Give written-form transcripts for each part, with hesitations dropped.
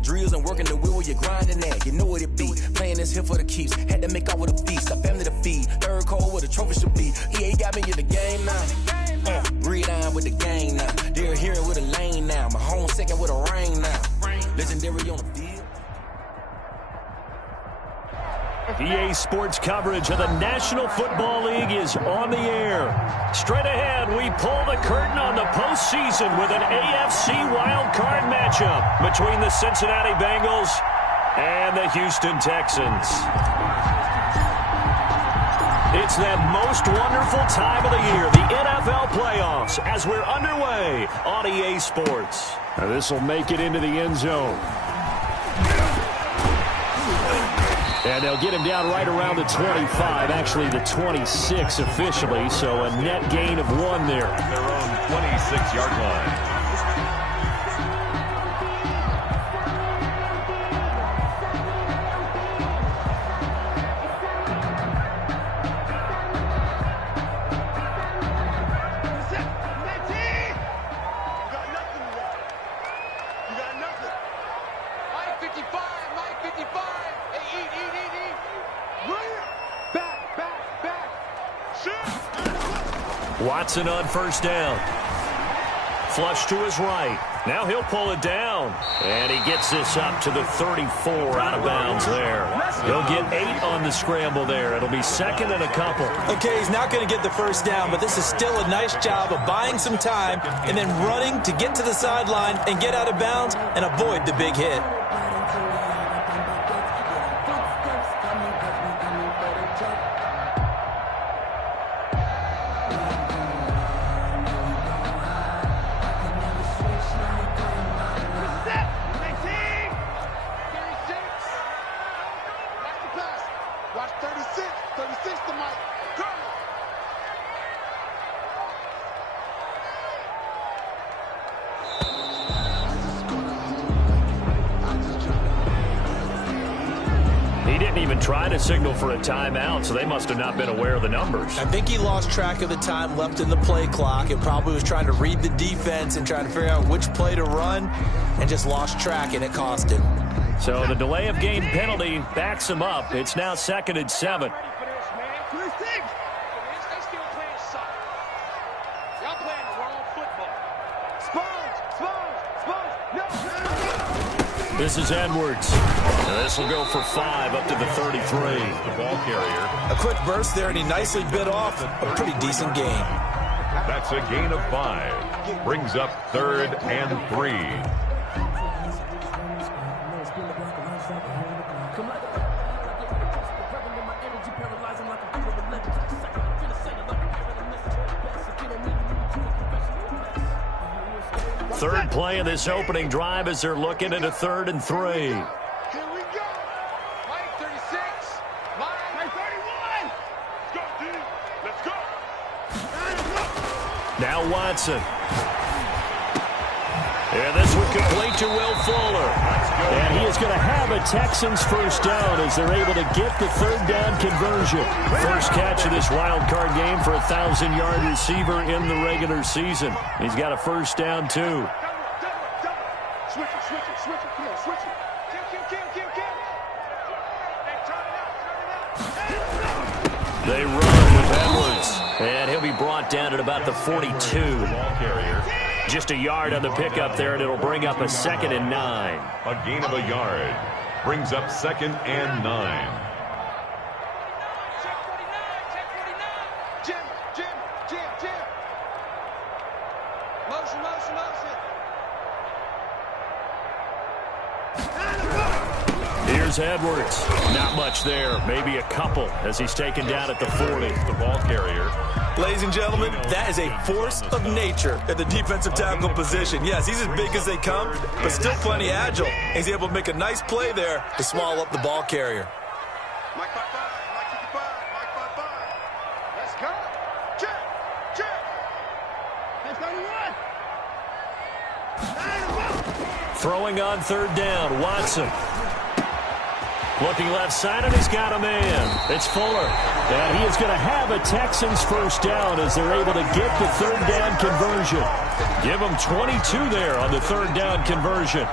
the drills and working the wheel where you're grinding at. You know what it be. Playing this here for the keeps. Had to make out with a feast. Got family to feed. Third cold where the trophy should be. EA got me in the game now. Gridiron with the gang now. They're hearing with a lane now. My home second with a rain now. Legendary on the field. EA Sports coverage of the National Football League is on the air. Straight ahead, we pull the curtain on the postseason with an AFC wildcard matchup between the Cincinnati Bengals and the Houston Texans. It's that most wonderful time of the year, the NFL playoffs, as we're underway on EA Sports. Now this will make it into the end zone. And they'll get him down right around the 25, actually the 26 officially, so a net gain of 1 there. Their own 26-yard line. Watson on first down. Flush to his right. Now he'll pull it down. And he gets this up to the 34 out of bounds there. He'll get 8 on the scramble there. It'll be second and a couple. Okay, he's not going to get the first down, but this is still a nice job of buying some time and then running to get to the sideline and get out of bounds and avoid the big hit. Trying to signal for a timeout, so they must have not been aware of the numbers. I think he lost track of the time left in the play clock and probably was trying to read the defense and trying to figure out which play to run and just lost track, and it cost him. So the delay of game penalty backs him up. It's now second and 7. This is Edwards. This will go for 5 up to the 33. The ball carrier. A quick burst there, and he nicely bit off a pretty decent gain. That's a gain of 5. Brings up 3rd and 3. Third play of this opening drive as they're looking at a 3rd and 3. Here we go. Line 36. Line 31. Let's go, dude. Let's go. Now Watson. And this one complete to Will Fuller. And he is going to have a Texans first down as they're able to get the 3rd down conversion. First catch of this wild card game for a 1,000-yard receiver in the regular season. He's got a first down, too. Switch it. Come on, switch it. Kill. They run with Edwards. And he'll be brought down at about the 42. Ball carrier. Just a yard on the pickup there, and it'll bring up a 2nd and 9. A gain of a yard. Brings up 2nd and 9. Jim. Motion. Here's Edwards. Not much there. Maybe a couple as he's taken down at the 40. The ball carrier. Ladies and gentlemen, that is a force of nature at the defensive tackle position. Yes, he's as big as they come, but still plenty agile. He's able to make a nice play there to swallow up the ball carrier. Mike 5-5. Let's go. Check. That's 31. Throwing on 3rd down, Watson. Looking left side, and he's got a man. It's Fuller. And he is going to have a Texans first down as they're able to get the 3rd down conversion. Give him 22 there on the 3rd down conversion.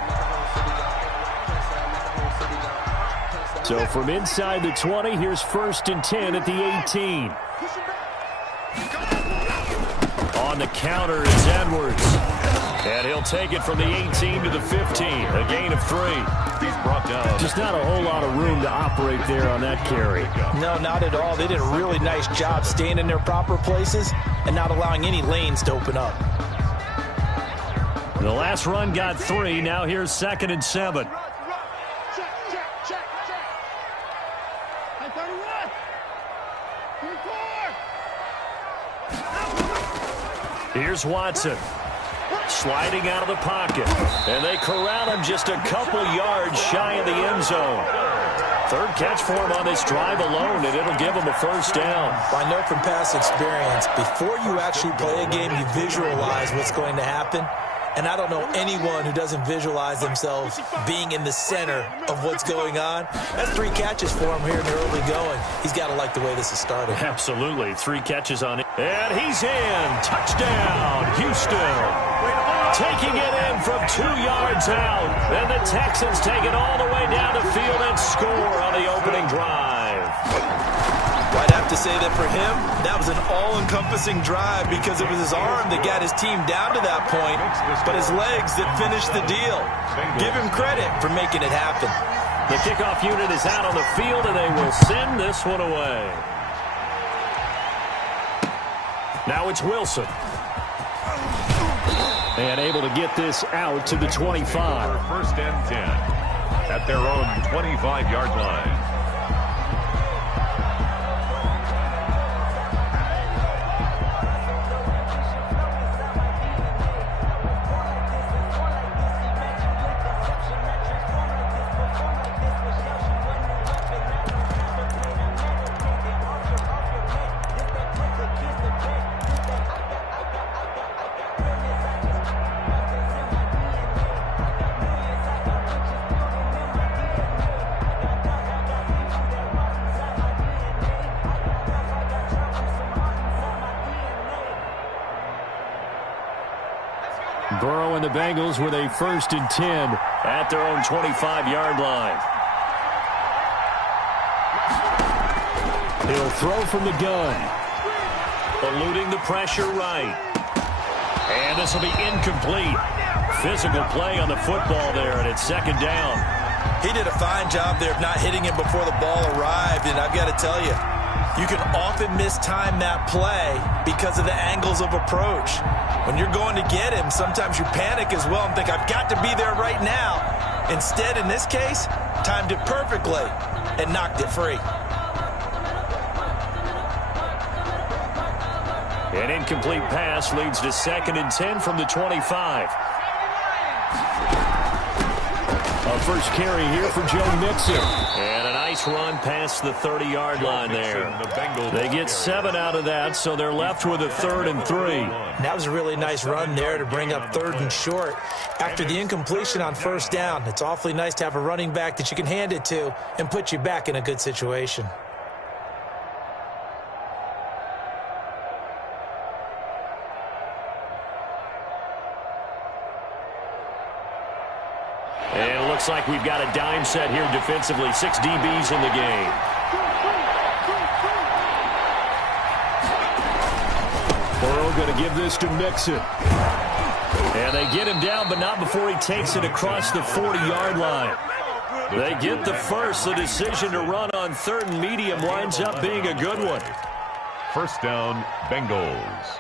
So from inside the 20, here's 1st and 10 at the 18. On the counter is Edwards. And he'll take it from the 18 to the 15. A gain of 3. He's brought down. Just not a whole lot of room to operate there on that carry. No, not at all. They did a really nice job staying in their proper places and not allowing any lanes to open up. The last run got 3. Now here's 2nd and 7. Here's Watson. Sliding out of the pocket. And they corral him just a couple yards shy of the end zone. 3rd catch for him on this drive alone, and it'll give him a 1st down. I know from past experience, before you actually play a game, you visualize what's going to happen. And I don't know anyone who doesn't visualize themselves being in the center of what's going on. That's 3 catches for him here in the early going. He's got to like the way this is started. Absolutely. 3 catches on it. And he's in. Touchdown, Houston. Taking it in from 2 yards out. And the Texans take it all the way down the field and score on the opening drive. I'd have to say that for him, that was an all-encompassing drive because it was his arm that got his team down to that point, but his legs that finished the deal. Give him credit for making it happen. The kickoff unit is out on the field, and they will send this one away. Now it's Wilson. And able to get this out to the 25. 1st and 10 at their own 25-yard line. Burrow and the Bengals with a 1st and 10 at their own 25-yard line. He'll throw from the gun. Eluding the pressure right. And this will be incomplete. Physical play on the football there, and it's 2nd down. He did a fine job there of not hitting him before the ball arrived, and I've got to tell you, you can often mistime that play because of the angles of approach. When you're going to get him, sometimes you panic as well and think, I've got to be there right now. Instead, in this case, timed it perfectly and knocked it free. An incomplete pass leads to 2nd and 10 from the 25. A first carry here for Joe Mixon. And a nice run past the 30-yard line there. They get 7 out of that, so they're left with a 3rd and 3. That was a really nice run there to bring up 3rd and short. After the incompletion on 1st down, it's awfully nice to have a running back that you can hand it to and put you back in a good situation. And it looks like we've got a dime set here defensively. 6 DBs in the game. Burrow going to give this to Mixon. And they get him down, but not before he takes it across the 40-yard line. They get the first. The decision to run on 3rd and medium winds up being a good one. 1st down, Bengals.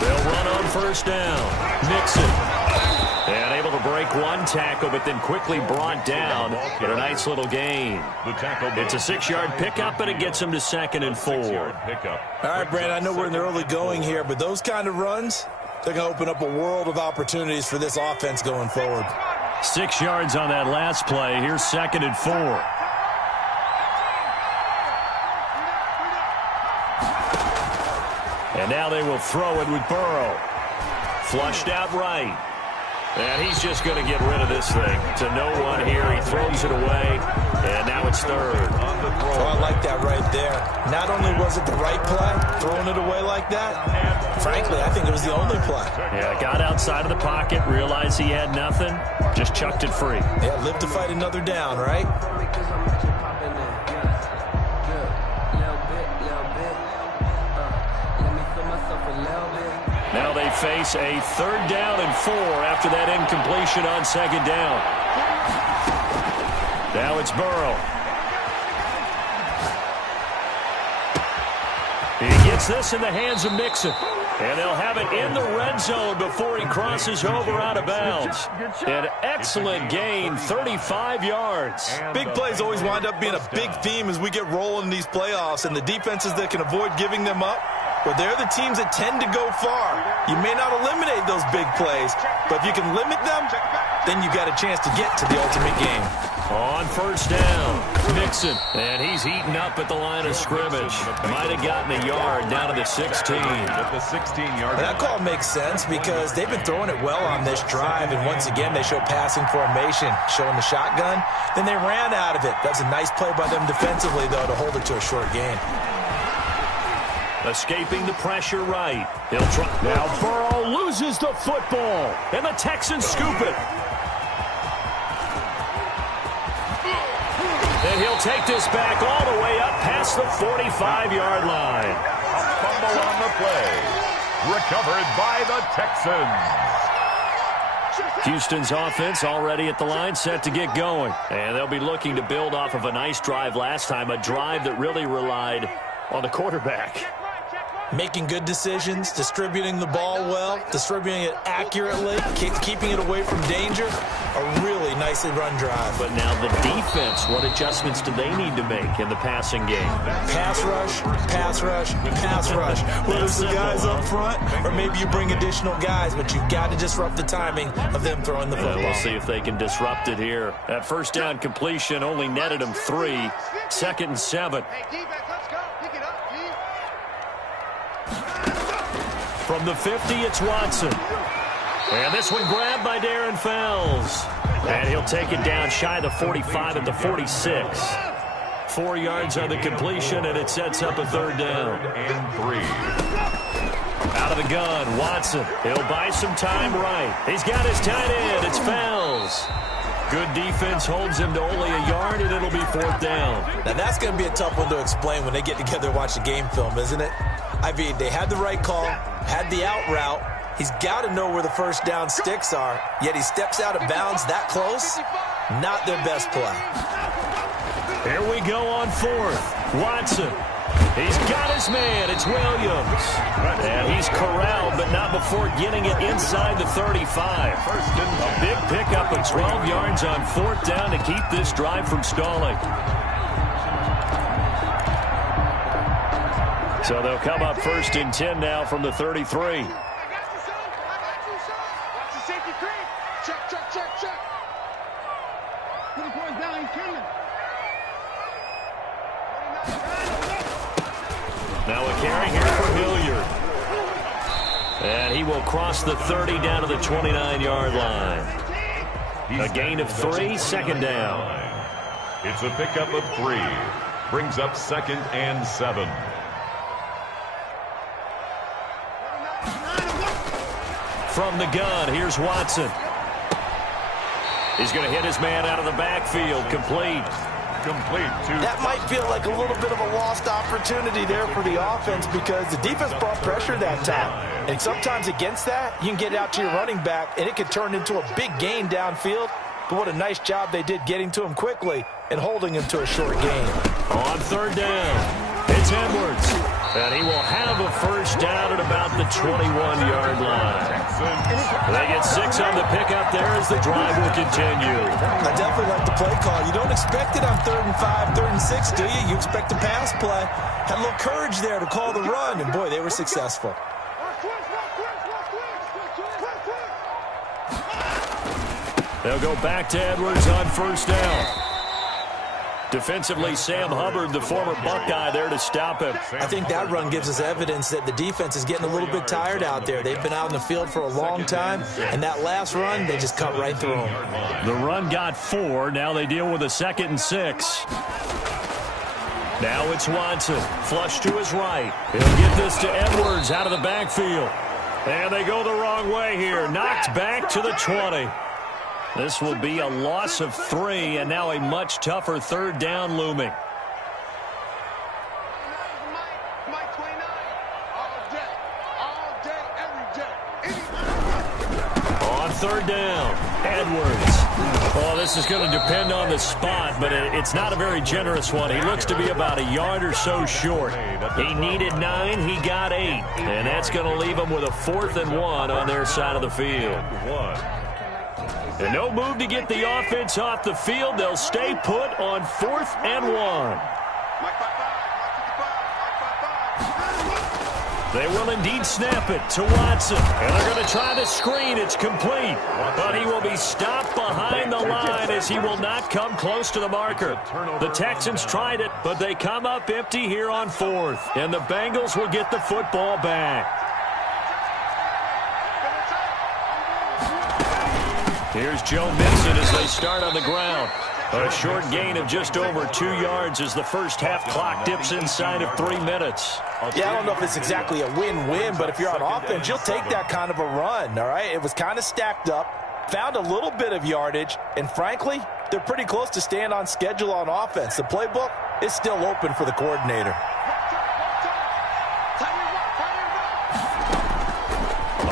They'll run on 1st down. Mixon. And able to break one tackle, but then quickly brought down. But a nice little gain. It's a 6-yard pickup, and it gets them to 2nd and 4. All right, Brandon, I know we're in the early going here, but those kind of runs, they're going to open up a world of opportunities for this offense going forward. 6 yards on that last play. Here's 2nd and 4. And now they will throw it with Burrow. Flushed out right. And he's just going to get rid of this thing. To no one here. He throws it away, and now it's third. Oh, I like that right there. Not only was it the right play, throwing it away like that, frankly, I think it was the only play. Yeah, got outside of the pocket, realized he had nothing, just chucked it free. Yeah, live to fight another down, right? Now they face a 3rd down and 4 after that incompletion on 2nd down. Now it's Burrow. He gets this in the hands of Mixon. And they'll have it in the red zone before he crosses over out of bounds. An excellent gain, 35 yards. Big plays always wind up being a big theme as we get rolling in these playoffs, and the defenses that can avoid giving them up, well, they're the teams that tend to go far. You may not eliminate those big plays, but if you can limit them, then you got a chance to get to the ultimate game. On 1st down, Mixon, and he's heating up at the line of scrimmage. Might have gotten a yard down to the 16. At the 16-yard line. That call makes sense because they've been throwing it well on this drive, and once again they show passing formation, showing the shotgun. Then they ran out of it. That's a nice play by them defensively, though, to hold it to a short gain. Escaping the pressure right. He'll try. Now Burrow loses the football, and the Texans scoop it. And he'll take this back all the way up past the 45-yard line. A fumble on the play. Recovered by the Texans. Houston's offense already at the line, set to get going. And they'll be looking to build off of a nice drive last time, a drive that really relied on the quarterback. Making good decisions, distributing the ball well, distributing it accurately, keeping it away from danger. A really nicely run drive. But now the defense, what adjustments do they need to make in the passing game? Pass rush, pass rush, pass rush. Whether it's the guys up front or maybe you bring additional guys, but you've got to disrupt the timing of them throwing the football. We'll see if they can disrupt it here. That 1st down completion only netted them 3. 2nd and 7. From the 50, it's Watson. And this one grabbed by Darren Fells. And he'll take it down shy of the 45 at the 46. 4 yards on the completion, and it sets up a 3rd down. And 3. Out of the gun, Watson. He'll buy some time right. He's got his tight end. It's Fells. Good defense holds him to only a yard, and it'll be 4th down. Now, that's going to be a tough one to explain when they get together and watch the game film, isn't it? I mean, they had the right call, had the out route. He's got to know where the 1st down sticks are, yet he steps out of bounds that close. Not their best play. Here we go on 4th. Watson. He's got his man. It's Williams. And he's corralled, but not before getting it inside the 35. A big pickup of 12 yards on 4th down to keep this drive from stalling. So they'll come up 1st and 10 now from the 33. Now a carry here for Hilliard. And he will cross the 30 down to the 29-yard line. A gain of 3, 2nd down. It's a pickup of 3. Brings up 2nd and 7. From the gun, here's Watson. He's going to hit his man out of the backfield. Complete. That might feel like a little bit of a lost opportunity there for the offense because the defense brought pressure that time. And sometimes against that, you can get out to your running back, and it could turn into a big gain downfield. But what a nice job they did getting to him quickly and holding him to a short gain. On 3rd down, it's Edwards. And he will have a 1st down at about the 21-yard line. They get 6 on the pickup there as the drive will continue. I definitely like the play call. You don't expect it on 3rd and 5, 3rd and 6, do you? You expect a pass play. Had a little courage there to call the run, and boy, they were successful. They'll go back to Edwards on 1st down. Defensively, Sam Hubbard, the former Buckeye, there to stop him. I think that run gives us evidence that the defense is getting a little bit tired out there. They've been out in the field for a long time, and that last run, they just cut right through them. The run got 4. Now they deal with a 2nd and 6. Now it's Watson. Flush to his right. He'll get this to Edwards out of the backfield. And they go the wrong way here. Knocked back to the 20. This will be a loss of 3, and now a much tougher 3rd down looming. Mike 29. All day, every day. On 3rd down, Edwards. Well, this is going to depend on the spot, but it's not a very generous one. He looks to be about a yard or so short. He needed 9, he got 8. And that's going to leave him with a 4th and 1 on their side of the field. And no move to get the offense off the field. They'll stay put on 4th and 1. They will indeed snap it to Watson. And they're going to try the screen. It's complete. But he will be stopped behind the line as he will not come close to the marker. The Texans tried it, but they come up empty here on 4th. And the Bengals will get the football back. Here's Joe Mixon as they start on the ground. A short gain of just over 2 yards as the first half clock dips inside of 3 minutes. Yeah, I don't know if it's exactly a win-win, but if you're on offense, you'll take that kind of a run, all right? It was kind of stacked up, found a little bit of yardage, and frankly, they're pretty close to staying on schedule on offense. The playbook is still open for the coordinator.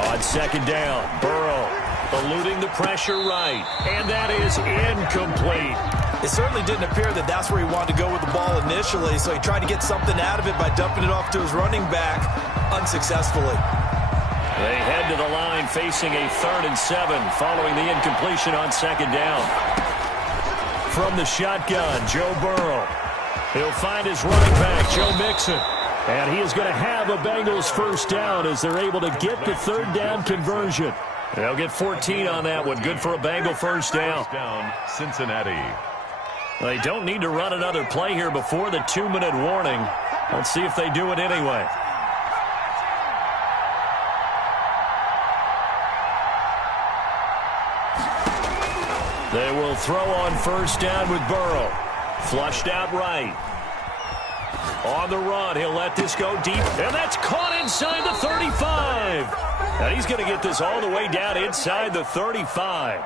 On 2nd down, Burrow eluding the pressure right, and that is incomplete. It certainly didn't appear that that's where he wanted to go with the ball initially, so he tried to get something out of it by dumping it off to his running back unsuccessfully. They head to the line facing a 3rd and 7 following the incompletion on 2nd down. From the shotgun, Joe Burrow. He'll find his running back, Joe Mixon. And he is going to have a Bengals 1st down as they're able to get the 3rd down conversion. They'll get 14 on that one. Good for a Bengal 1st down. Cincinnati. They don't need to run another play here before the 2-minute warning. Let's see if they do it anyway. They will throw on 1st down with Burrow. Flushed out right. On the run, he'll let this go deep, and that's caught inside the 35. And he's going to get this all the way down inside the 35.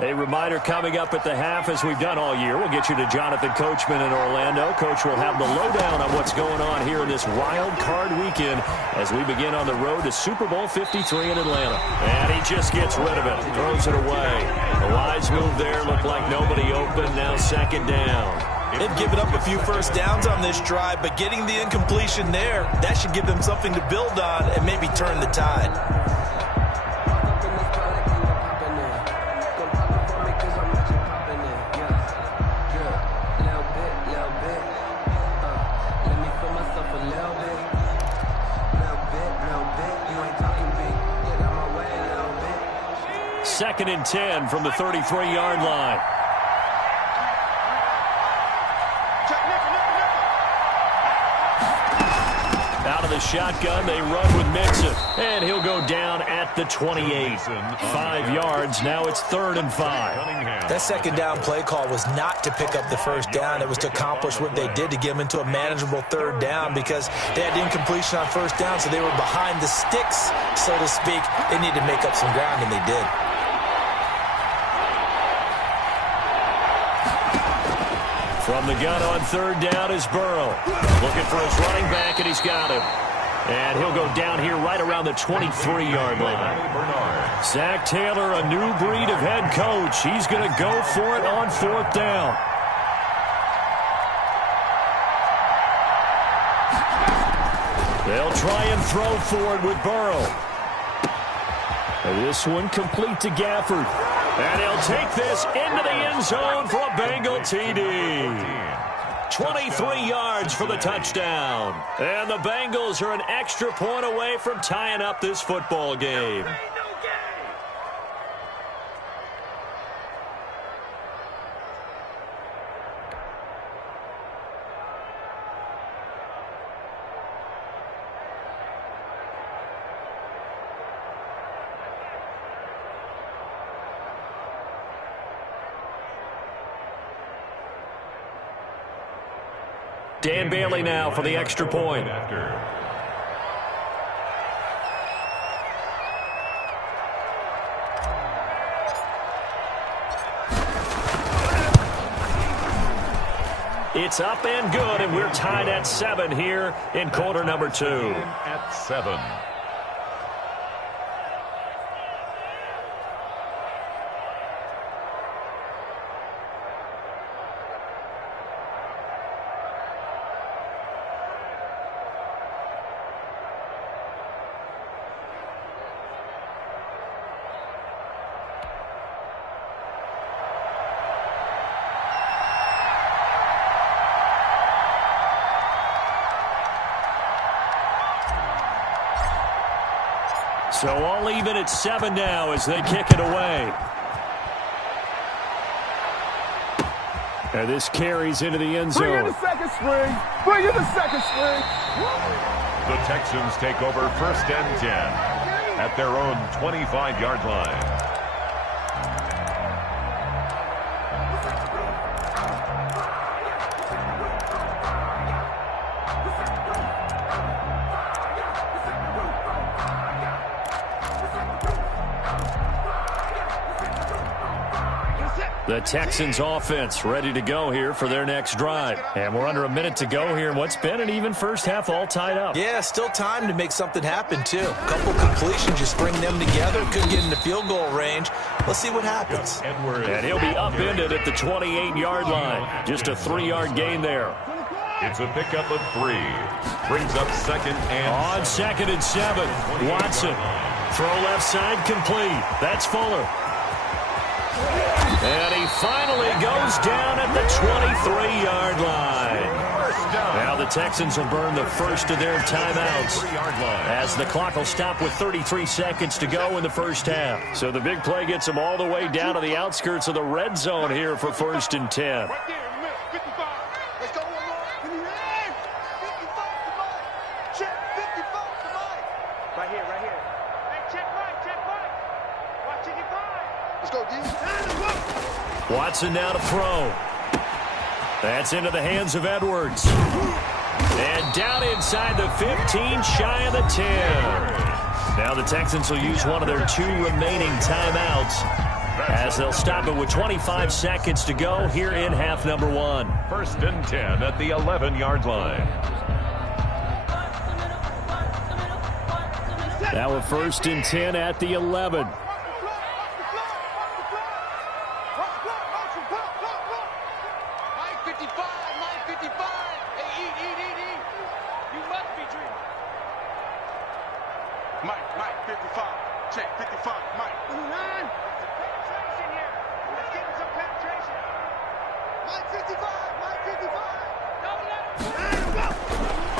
A reminder coming up at the half, as we've done all year. We'll get you to Jonathan Coachman in Orlando. Coach will have the lowdown on what's going on here in this wild card weekend as we begin on the road to Super Bowl 53 in Atlanta. And he just gets rid of it, throws it away. A wise move there, looked like nobody open. Now 2nd down. They've given up a few 1st downs on this drive, but getting the incompletion there, that should give them something to build on and maybe turn the tide. Second and 10 from the 33-yard line. Out of the shotgun, they run with Mixon. And he'll go down at the 28. 5 yards. Now it's 3rd and 5. That 2nd down play call was not to pick up the 1st down. It was to accomplish what they did, to get them into a manageable 3rd down, because they had incompletion on 1st down, so they were behind the sticks, so to speak. They needed to make up some ground, and they did. From the gun on 3rd down is Burrow. Looking for his running back, and he's got him. And he'll go down here right around the 23-yard line. Zach Taylor, a new breed of head coach. He's going to go for it on 4th down. They'll try and throw for it with Burrow. And this one complete to Gafford. And he'll take this into the end zone for a Bengal TD. 23 yards for the touchdown. And the Bengals are an extra point away from tying up this football game. Dan Bailey now for the extra point. It's up and good, and we're tied at 7 here in quarter number 2. At 7. So all even at 7 now as they kick it away. And this carries into the end zone. Bring in the second string. Bring in the second string. The Texans take over 1st and 10 at their own 25-yard line. The Texans offense ready to go here for their next drive. And we're under a minute to go here in what's been an even first half, all tied up. Yeah, still time to make something happen, too. A couple completions, just bring them together. Could get into field goal range. Let's see what happens. And he'll be upended at the 28-yard line. Just a 3-yard gain there. It's a pickup of 3. Brings up 2nd and On 2nd and 7, Watson. Throw left side complete. That's Fuller. And he finally goes down at the 23-yard line. Now the Texans will burn the first of their timeouts as the clock will stop with 33 seconds to go in the first half. So the big play gets them all the way down to the outskirts of the red zone here for 1st and 10. Right there in the middle. 55. Let's go one more. 55 to Mike. Check 55 to Mike. Right here, right here. Hey, check Mike, check Mike. Watch it, you find. Let's go, D. Watson now to throw. That's into the hands of Edwards. And down inside the 15, shy of the 10. Now the Texans will use one of their 2 remaining timeouts as they'll stop it with 25 seconds to go here in half number 1. 1st and 10 at the 11-yard line. Now a 1st and 10 at the 11.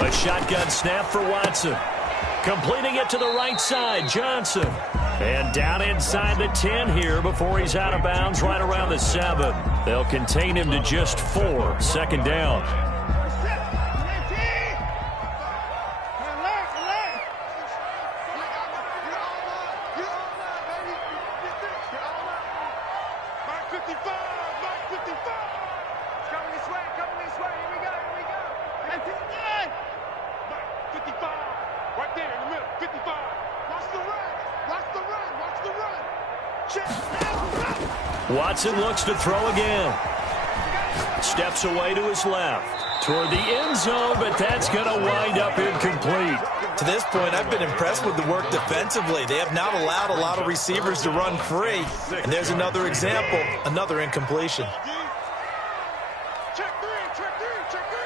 A shotgun snap for Watson. Completing it to the right side, Johnson. And down inside the 10 here before he's out of bounds right around the 7. They'll contain him to just 4. 2nd down. Watson looks to throw again. Steps away to his left. Toward the end zone, but that's going to wind up incomplete. To this point, I've been impressed with the work defensively. They have not allowed a lot of receivers to run free. And there's another example, another incompletion. Check 3, check 3, check 3.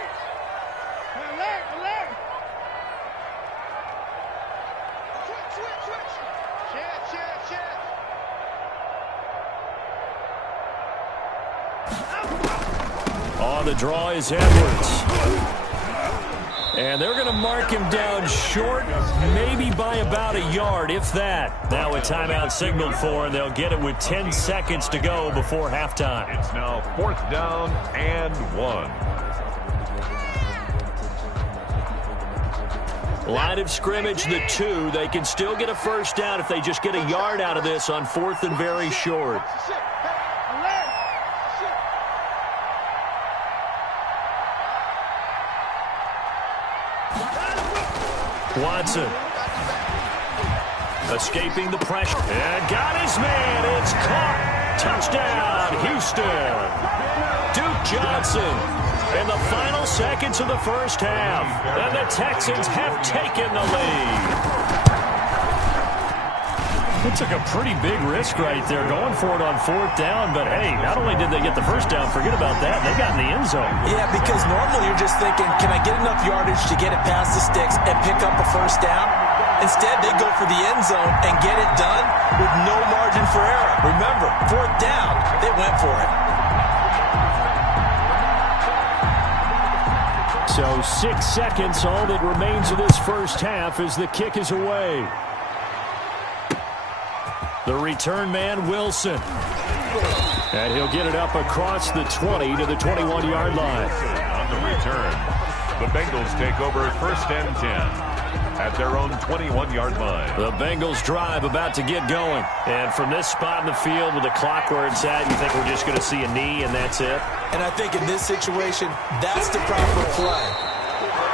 Alert. Switch. Check. On the draw is Edwards. And they're going to mark him down short, maybe by about a yard, if that. Now a timeout signaled for, and they'll get it with 10 seconds to go before halftime. It's now 4th down and 1. Line of scrimmage, the 2. They can still get a first down if they just get a yard out of this on 4th and very short. Watson. Escaping the pressure. And got his man. It's caught. Touchdown, Houston. Duke Johnson in the final seconds of the first half. And the Texans have taken the lead. It took a pretty big risk right there going for it on fourth down. But, hey, not only did they get the first down, forget about that, they got in the end zone. Yeah, because normally you're just thinking, can I get enough yardage to get it past the sticks and pick up a first down? Instead, they go for the end zone and get it done with no margin for error. Remember, fourth down, they went for it. So 6 seconds, all that remains of this first half as the kick is away. The return man, Wilson. And he'll get it up across the 20 to the 21-yard line. On the return, the Bengals take over first and 10 at their own 21-yard line. The Bengals drive about to get going. And from this spot in the field with the clock where it's at, you think we're just going to see a knee and that's it? And I think in this situation, that's the proper play.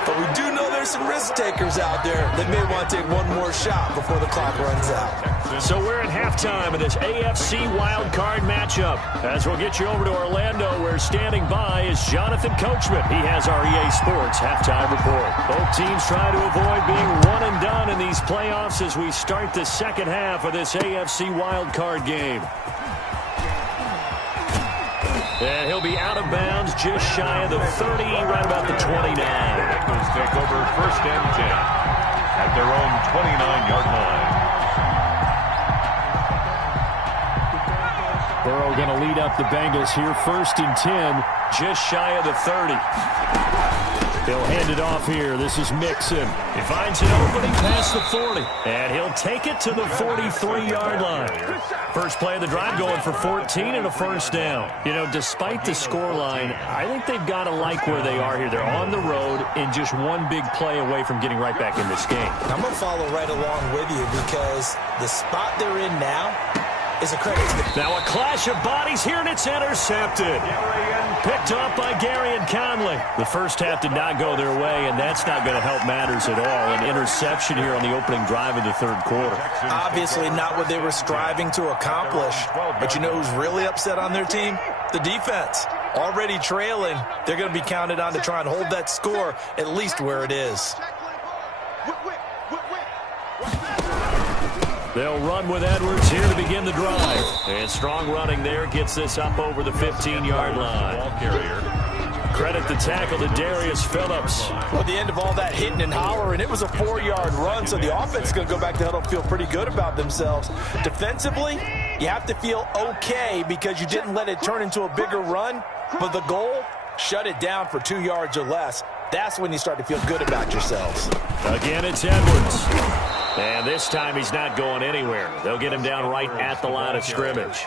But we do know there's some risk takers out there that may want to take one more shot before the clock runs out. So we're at halftime of this AFC wildcard matchup. As we'll get you over to Orlando, where standing by is Jonathan Coachman. He has our EA Sports halftime report. Both teams try to avoid being one and done in these playoffs as we start the second half of this AFC wildcard game. And he'll be out of bounds just shy of the 30, right about the 29. The Bengals take over first and 10 at their own 29-yard line. Burrow going to lead up the Bengals here, first and 10, just shy of the 30. He'll hand it off here. This is Mixon. He finds an opening past the 40. And he'll take it to the 43-yard line. First play of the drive going for 14 and a first down. You know, despite the scoreline, I think they've got to like where they are here. They're on the road and just one big play away from getting right back in this game. I'm going to follow right along with you because the spot they're in now is a credit to the... Now a clash of bodies here, and it's intercepted. Picked up by Gary and Conley. The first half did not go their way, and that's not going to help matters at all. An interception here on the opening drive of the third quarter. Obviously not what they were striving to accomplish. But you know who's really upset on their team? The defense. Already trailing, they're going to be counted on to try and hold that score at least where it is. They'll run with Edwards here to begin the drive. And strong running there gets this up over the 15-yard line. Ball carrier. Credit the tackle to Darius Phillips. Well, at the end of all that hitting and hollering, it was a 4-yard run, so the offense is going to go back to huddle, feel pretty good about themselves. Defensively, you have to feel okay because you didn't let it turn into a bigger run, but the goal, shut it down for 2 yards or less. That's when you start to feel good about yourselves. Again, it's Edwards. And this time he's not going anywhere. They'll get him down right at the line of scrimmage.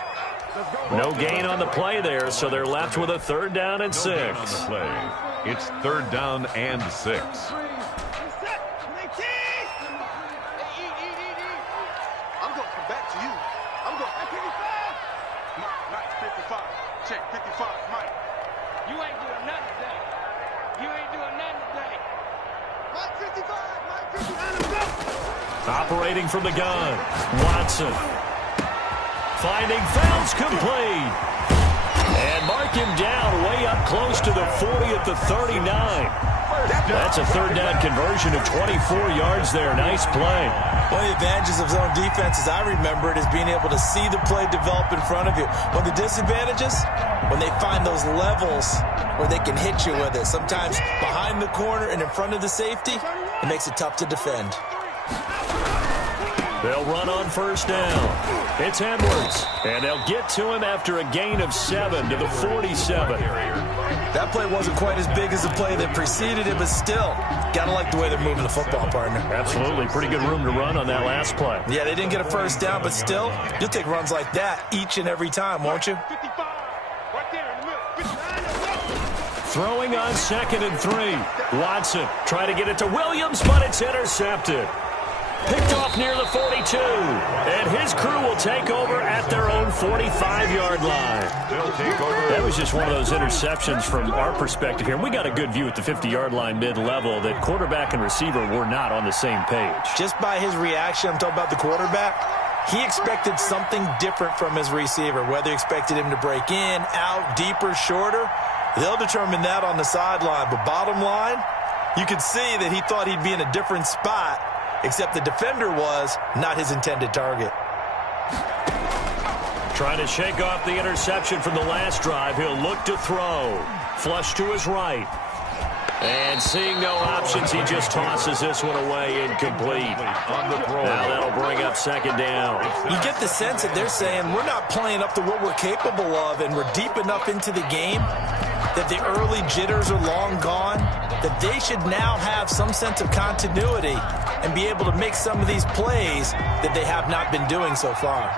No gain on the play there, so they're left with a third down and 6. It's third down and 6. I'm going to come back to you. I'm going to 55. Mike, 55. Check 55, Mike. You ain't doing nothing today. You ain't doing nothing today. Mike 55, Mike 55, let's go. Operating from the gun, Watson. Finding Fouls complete. And mark him down way up close to the 40 at the 39. That's a third down conversion of 24 yards there. Nice play. One of the advantages of zone defense, as I remember it, is being able to see the play develop in front of you. One of the disadvantages, when they find those levels where they can hit you with it. Sometimes behind the corner and in front of the safety, it makes it tough to defend. They'll run on first down. It's Edwards. And they'll get to him after a gain of 7 to the 47. That play wasn't quite as big as the play that preceded it, but still, got to like the way they're moving the football, partner. Absolutely. Pretty good room to run on that last play. Yeah, they didn't get a first down, but still, you'll take runs like that each and every time, won't you? 55. Right there in the middle. 59. Throwing on 2nd and 3. Watson trying to get it to Williams, but it's intercepted. Picked off near the 42. And his crew will take over at their own 45-yard line. That was just one of those interceptions from our perspective here. We got a good view at the 50-yard line mid-level that quarterback and receiver were not on the same page. Just by his reaction, I'm talking about the quarterback, he expected something different from his receiver, whether he expected him to break in, out, deeper, shorter. They'll determine that on the sideline. But bottom line, you could see that he thought he'd be in a different spot, except the defender was not his intended target. Trying to shake off the interception from the last drive. He'll look to throw. Flush to his right. And seeing no options, he just tosses this one away incomplete. Now that'll bring up second down. You get the sense that they're saying we're not playing up to what we're capable of, and we're deep enough into the game that the early jitters are long gone, that they should now have some sense of continuity and be able to make some of these plays that they have not been doing so far.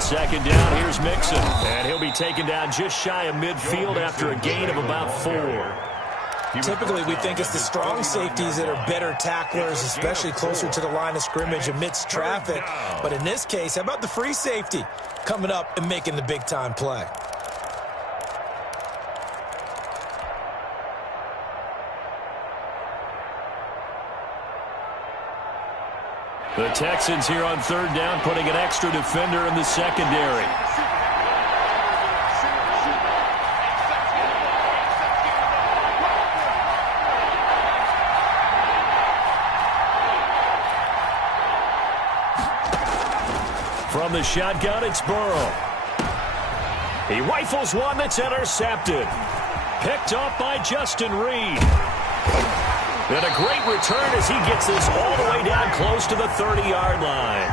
Second down, here's Mixon. And he'll be taken down just shy of midfield after a gain of about 4. Typically, we think it's the strong safeties that are better tacklers, especially closer to the line of scrimmage amidst traffic. But in this case, how about the free safety coming up and making the big-time play? The Texans here on third down, putting an extra defender in the secondary. From the shotgun, it's Burrow. He rifles one that's intercepted. Picked off by Justin Reed. And a great return as he gets this all the way down close to the 30-yard line.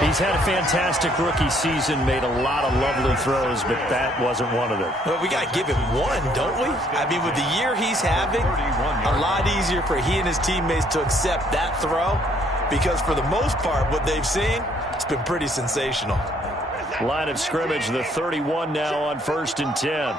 He's had a fantastic rookie season, made a lot of lovely throws, but that wasn't one of them. Well, we got to give him one, don't we? I mean, with the year he's having, a lot easier for he and his teammates to accept that throw, because for the most part, what they've seen, it's been pretty sensational. Line of scrimmage, the 31 now on 1st and 10.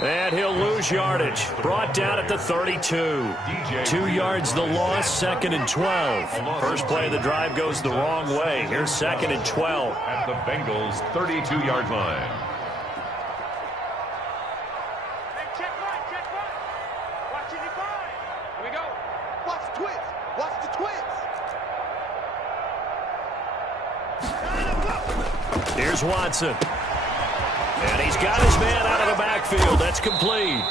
And he'll lose yardage. Brought down at the 32. 2 yards the loss, 2nd and 12. First play of the drive goes the wrong way. Here's 2nd and 12. At the Bengals' 32-yard line. Hey, check right. Watching your five. Here we go. Watch the twins. Watch the twins. Here's Watson. And he's got his man out of the backfield. That's complete.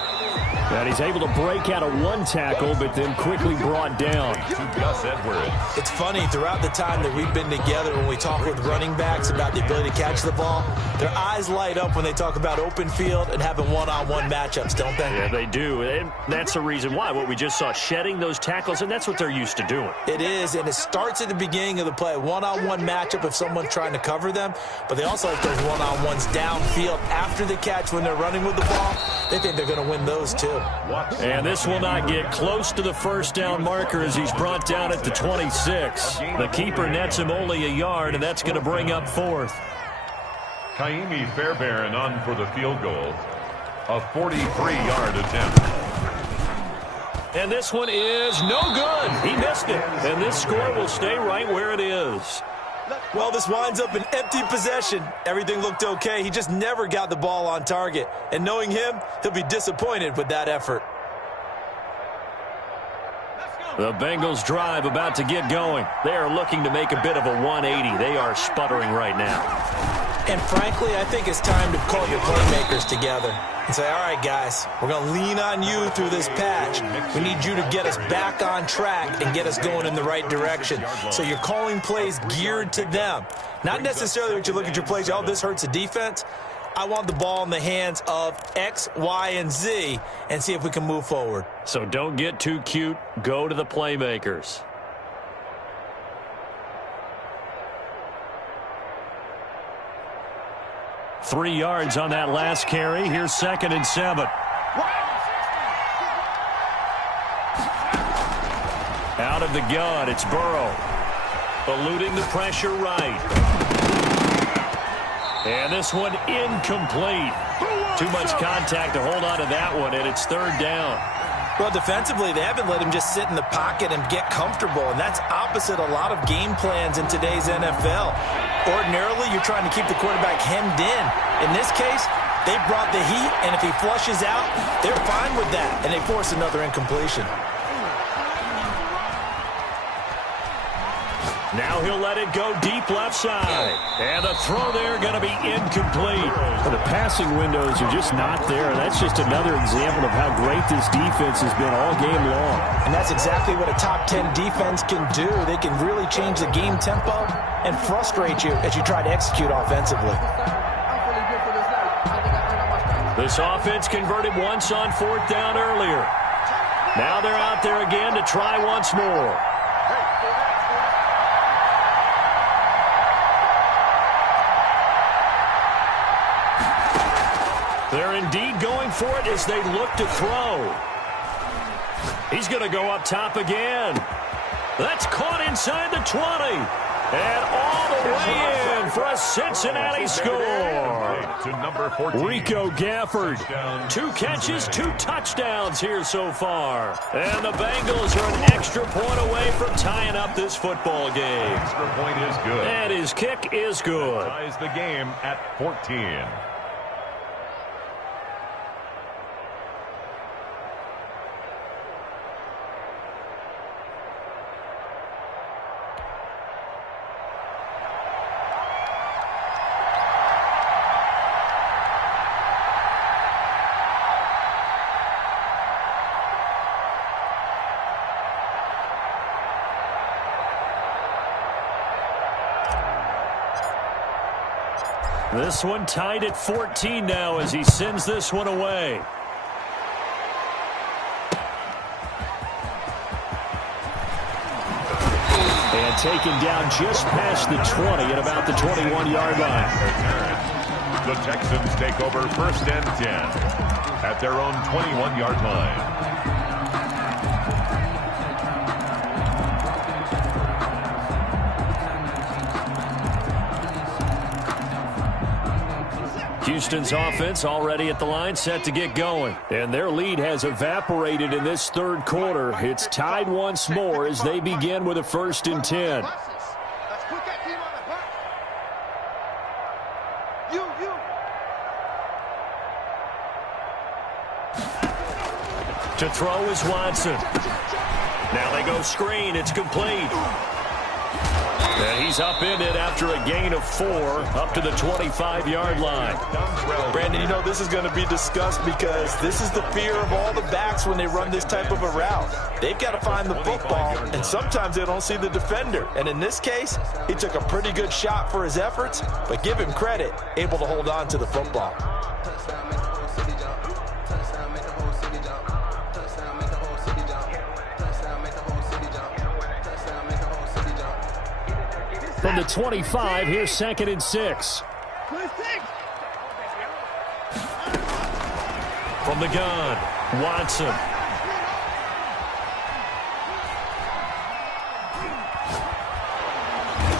And he's able to break out of one tackle, but then quickly brought down. To Gus Edwards. It's funny, throughout the time that we've been together, when we talk with running backs about the ability to catch the ball, their eyes light up when they talk about open field and having one-on-one matchups, don't they? Yeah, they do. And that's the reason why. What we just saw, shedding those tackles, and that's what they're used to doing. It is, and it starts at the beginning of the play. One-on-one matchup if someone's trying to cover them, but they also like those one-on-ones downfield after the catch when they're running with the ball. They think they're going to win those, too. And this will not get close to the first down marker as he's brought down at the 26. The keeper nets him only a yard, and that's going to bring up 4th. Kaimi Fairbairn on for the field goal. A 43-yard attempt. And this one is no good. He missed it. And this score will stay right where it is. Well, this winds up an empty possession. Everything looked okay. He just never got the ball on target. And knowing him, he'll be disappointed with that effort. The Bengals drive about to get going. They are looking to make a bit of a 180. They are sputtering right now. And frankly, I think it's time to call your playmakers together and say, all right, guys, we're going to lean on you through this patch. We need you to get us back on track and get us going in the right direction. So you're calling plays geared to them. Not necessarily when you look at your plays, oh, this hurts the defense. I want the ball in the hands of X, Y, and Z and see if we can move forward. So don't get too cute. Go to the playmakers. 3 yards on that last carry. Here's 2nd and 7. Out of the gun, it's Burrow. Eluding the pressure right. And this one incomplete. Too much contact to hold on to that one, and it's 3rd down. Well, defensively, they haven't let him just sit in the pocket and get comfortable, and that's opposite a lot of game plans in today's NFL. Ordinarily, you're trying to keep the quarterback hemmed in. In this case, they brought the heat, and if he flushes out, they're fine with that, and they force another incompletion. Now he'll let it go deep left side. And the throw there going to be incomplete. Well, the passing windows are just not there. That's just another example of how great this defense has been all game long. And that's exactly what a top 10 defense can do. They can really change the game tempo and frustrate you as you try to execute offensively. This offense converted once on 4th down earlier. Now they're out there again to try once more. They're indeed going for it as they look to throw. He's going to go up top again. That's caught inside the 20. And all the way in for a Cincinnati score. To number 14. Rico Gafford. 2 catches, 2 touchdowns here so far. And the Bengals are an extra point away from tying up this football game. Extra point is good. And his kick is good. Ties the game at 14. This one tied at 14 now as he sends this one away. And taken down just past the 20 at about the 21-yard line. The Texans take over 1st and 10 at their own 21-yard line. Houston's offense already at the line, set to get going. And their lead has evaporated in this 3rd quarter. It's tied once more as they begin with a 1st and 10. To throw is Watson. Now they go screen. It's complete. And he's upended after a gain of 4 up to the 25-yard line. Brandon, you know this is going to be discussed because this is the fear of all the backs when they run this type of a route. They've got to find the football, and sometimes they don't see the defender. And in this case, he took a pretty good shot for his efforts, but give him credit, able to hold on to the football. From the 25, here's 2nd and 6. From the gun, Watson.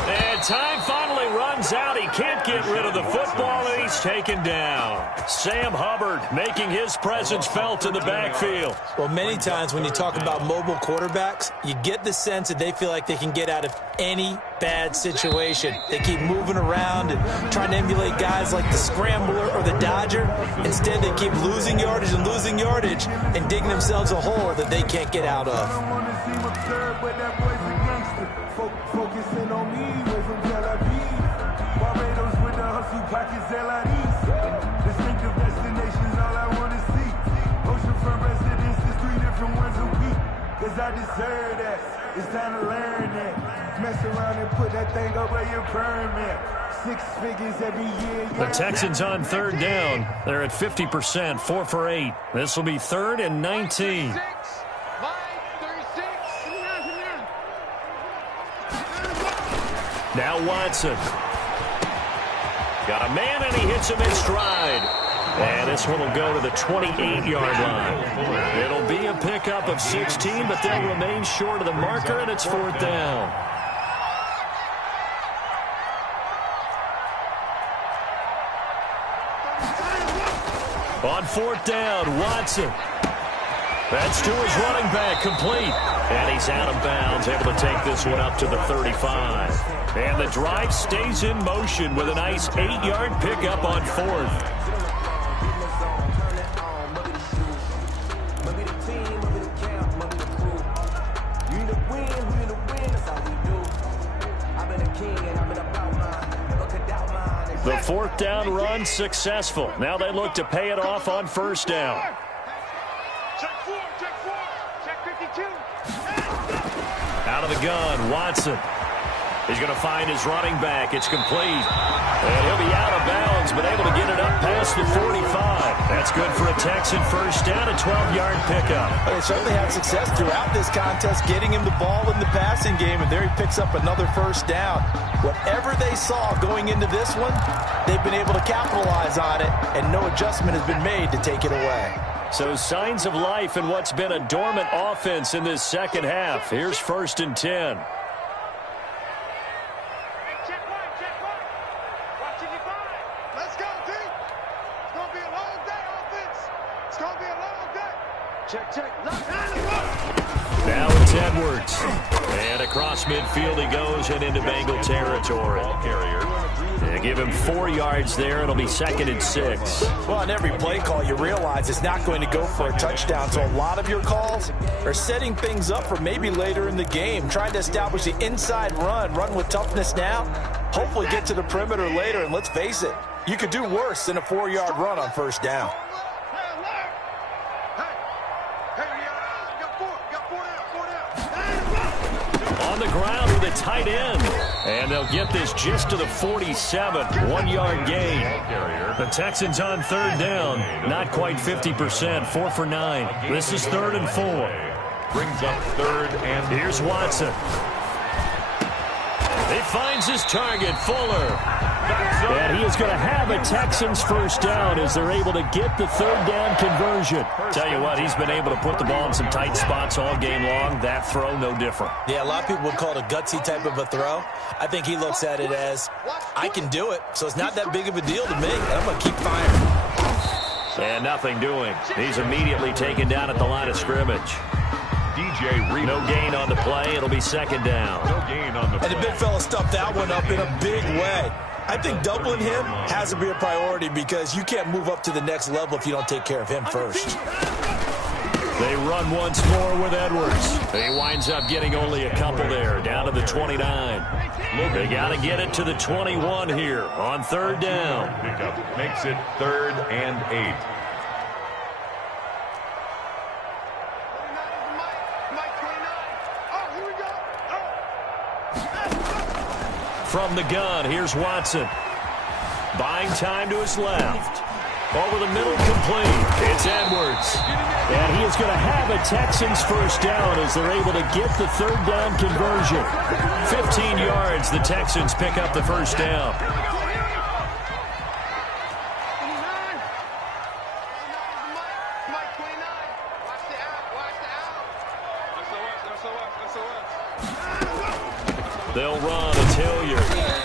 And time finally runs out. He can't get rid of the football, and he's taken down. Sam Hubbard making his presence felt in the backfield. Well, many times when you talk about mobile quarterbacks, you get the sense that they feel like they can get out of any bad situation. They keep moving around and trying to emulate guys like the Scrambler or the Dodger. Instead, they keep losing yardage and digging themselves a hole that they can't get out of. Focusing on me, way from Tel Aviv. Barbados with the hustle pockets, distinctive destinations, all I want to see. Oceanfront residences, 3 different ones a week. Cause I deserve that. It's time to learn that. Mess around and put that thing up where your permit. 6 figures every year. The Texans on 3rd down. They're at 50%, 4 for 8. This will be 3rd and 19. Now Watson. Got a man, and he hits him in stride. And this one will go to the 28-yard line. It'll be a pickup of 16, but they'll remain short of the marker, and it's 4th down. On 4th down, Watson. That's to his running back, complete. And he's out of bounds, able to take this one up to the 35. And the drive stays in motion with a nice 8-yard pickup on 4th. The 4th down run successful. Now they look to pay it off on 1st down. Check 4, check 52. Out of the gun, Watson. He's going to find his running back. It's complete. And he'll be out of bounds, but able to get it up past the 45. That's good for a Texan first down, a 12-yard pickup. They certainly had success throughout this contest, getting him the ball in the passing game, and there he picks up another first down. Whatever they saw going into this one, they've been able to capitalize on it, and no adjustment has been made to take it away. So signs of life in what's been a dormant offense in this second half. Here's 1st and 10. Now it's Edwards. And across midfield he goes and into Bengal territory. They give him 4 yards there. It'll be 2nd and 6. Well, on every play call, you realize it's not going to go for a touchdown. So a lot of your calls are setting things up for maybe later in the game, trying to establish the inside run with toughness now, hopefully get to the perimeter later. And let's face it, you could do worse than a 4-yard run on 1st down. On the ground with a tight end. And they'll get this just to the 47. 1-yard gain. The Texans on 3rd down. Not quite 50%. 4 for 9. This is 3rd and 4. Brings up 3rd and... Here's Watson. He finds his target, Fuller. And he is going to have a Texans first down as they're able to get the 3rd down conversion. Tell you what, he's been able to put the ball in some tight spots all game long. That throw, no different. Yeah, a lot of people would call it a gutsy type of a throw. I think he looks at it as, I can do it, so it's not that big of a deal to me, and I'm going to keep firing. And nothing doing. He's immediately taken down at the line of scrimmage. DJ Reed. No gain on the play. It'll be 2nd down. No gain on the play. And the big fella stuffed that one up in a big way. I think doubling him has to be a priority because you can't move up to the next level if you don't take care of him first. They run once more with Edwards. He winds up getting only a couple there, down to the 29. They got to get it to the 21 here on 3rd down. Pickup makes it 3rd and 8. From the gun, here's Watson. Buying time to his left. Over the middle, complete. It's Edwards. And he is going to have a Texans first down as they're able to get the 3rd down conversion. 15 yards, the Texans pick up the first down. They'll run. It's Hilliard.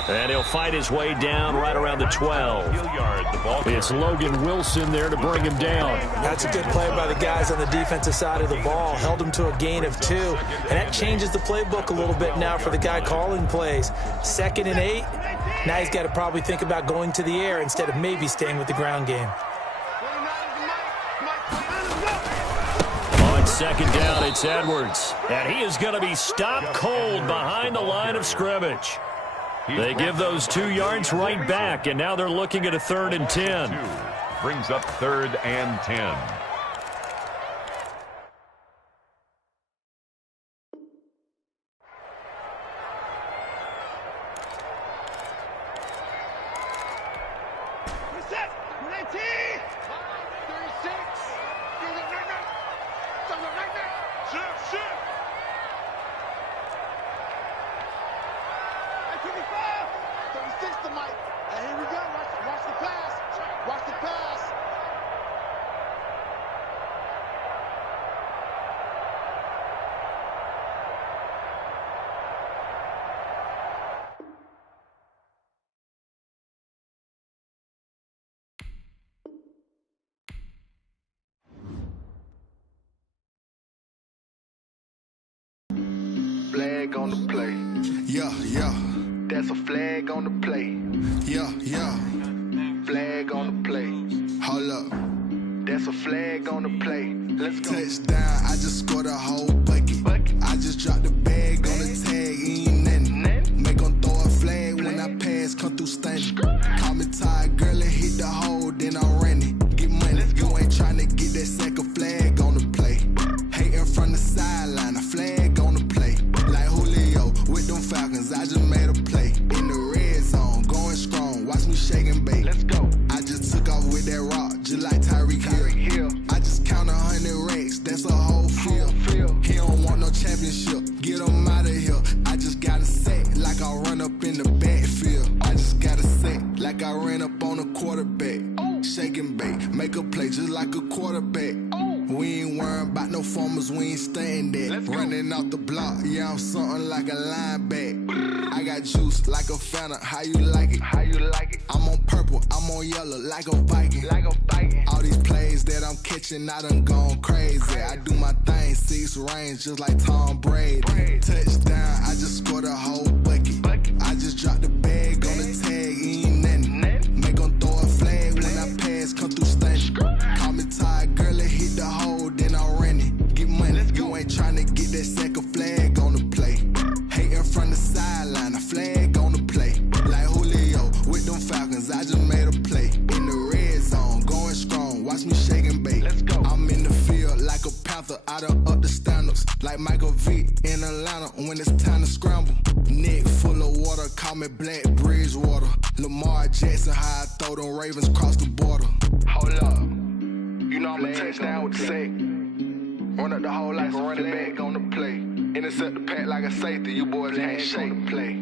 And he'll fight his way down right around the 12. It's Logan Wilson there to bring him down. That's a good play by the guys on the defensive side of the ball. Held him to a gain of 2. And that changes the playbook a little bit now for the guy calling plays. 2nd and 8. Now he's got to probably think about going to the air instead of maybe staying with the ground game. On 2nd down, it's Edwards. And he is going to be stopped cold behind the line of scrimmage. They give those 2 yards right back, and now they're looking at a 3rd and 10. Brings up 3rd and 10. on the play. Yeah, yeah. That's a flag on the play. Yeah, yeah. Flag on the play. Hold up. That's a flag on the play. Let's go. Touchdown, I just scored a whole bucket. I just dropped the bag on the tag, ain't nothing. Make them throw a flag when I pass, come through stunning. Call me tired, girl, and hit the hole, then I'm running. Get money, you ain't tryna get that second flag on the play. Hating from the sideline, a flag on the play. Like Julio with them Falcons, I just made a play. In the red zone, going strong, watch me shake and bake. Let's go. I just took off with that rock, just like Tyreek Hill. I just count 100 racks, that's a whole field. He don't want no championship, get him out of here. I just got a set, like I run up in the backfield. I just got a set, like I ran up on a quarterback. Shake and bake, make a play just like a quarterback. We ain't worrying about no formers, we ain't staying there. Running off the block, yeah, I'm something like a linebacker. I got juice like a Fanta, how you like it? How you like it? I'm on purple, I'm on yellow, like a Viking. Like a Viking. All these plays that I'm catching, I done gone crazy. I do my thing, 6 range, just like Tom Brady. Touchdown, I just scored a whole bucket. I just dropped the bag on the tag, ain't nothing. Make them throw a flag when I pass, come through stunning. Call me tired, girl, and hit the hole, then I'm running. Get money, you ain't tryna get that second flag on the play. Hating from the sideline, a flag on the play. Like Julio with them Falcons, I just made a play. In the red zone, going strong, watch me shake and bake. Let's go. I'm in the field like a panther, I done up the standards. Like Michael Vick in Atlanta when it's time to scramble. Neck full of water, call me Black Bridgewater. Lamar Jackson, how I throw them Ravens cross the border. Hold up, you know I'm a touchdown with the sack. Run up the whole like a running back on the play. Intercept the pack like a safety, you boys ain't shake the play.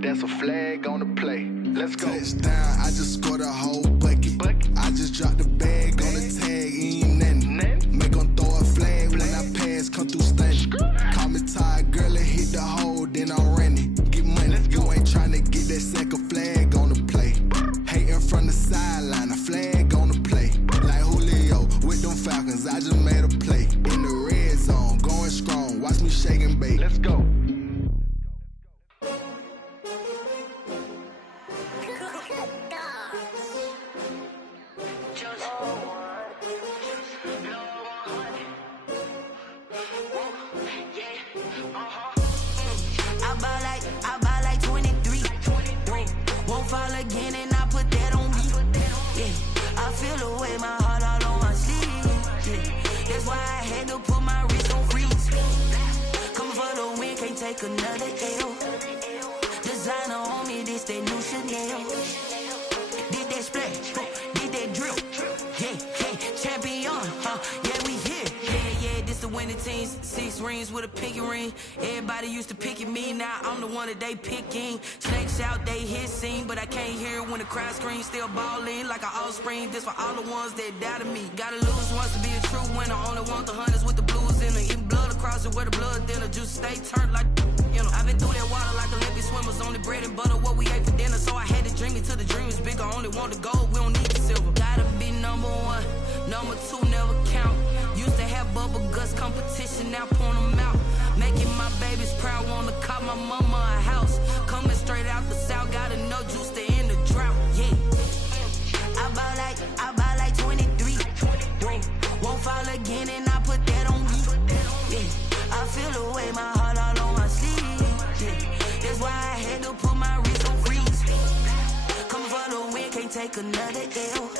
That's a flag on the play. Let's go. Touchdown, I just scored a whole bucket. I just dropped the bag on the tag, ain't nothing. Make them throw a flag when I pass, come through stunning. Call me tired, girl, and hit the hole, then I'm running. Get money, you ain't tryna get that second flag on the play. Hating from the sideline, a flag on the play. Like Julio with them Falcons, I just made a play. In the red zone, going strong, watch me shake and bake. Let's go. I buy like 23. Won't fall again and I put that on me. Yeah, I feel the way my heart all on my sleeve. Yeah, that's why I had to put my wrist on freeze. Coming for the win, can't take another L. Designer on me, this that new Chanel. Did that splash, did that drill. Yeah, champion, yeah, we here. Yeah, this the winning team. 6 rings with a pinky ring. Everybody used to pick at me, now I'm the one that they picking. Snakes out, they hit scene, but I can't hear it when the crowd screams. Still ballin' like an offspring. This for all the ones that doubted me. Gotta lose once to be a true winner. Only want the hunters with the blues in it. Eating blood across it where the blood thinner. Juice stay turned like, you know. I've been through that water like Olympic swimmers. Only bread and butter, what we ate for dinner. So I had to dream it till the dream is bigger. Only want the gold, we don't need the silver. Gotta be number 1, number 2 never count. Used to have bubble guts competition, now point them out. Making my babies proud, wanna call my mama a house. Coming straight out the south, gotta know juice to end the drought. Yeah, I buy like 23. Won't fall again and I put that on me. Yeah, I feel the way my heart all on my sleeve. Yeah, that's why I had to put my wrist on freeze. Coming for the win, can't take another L.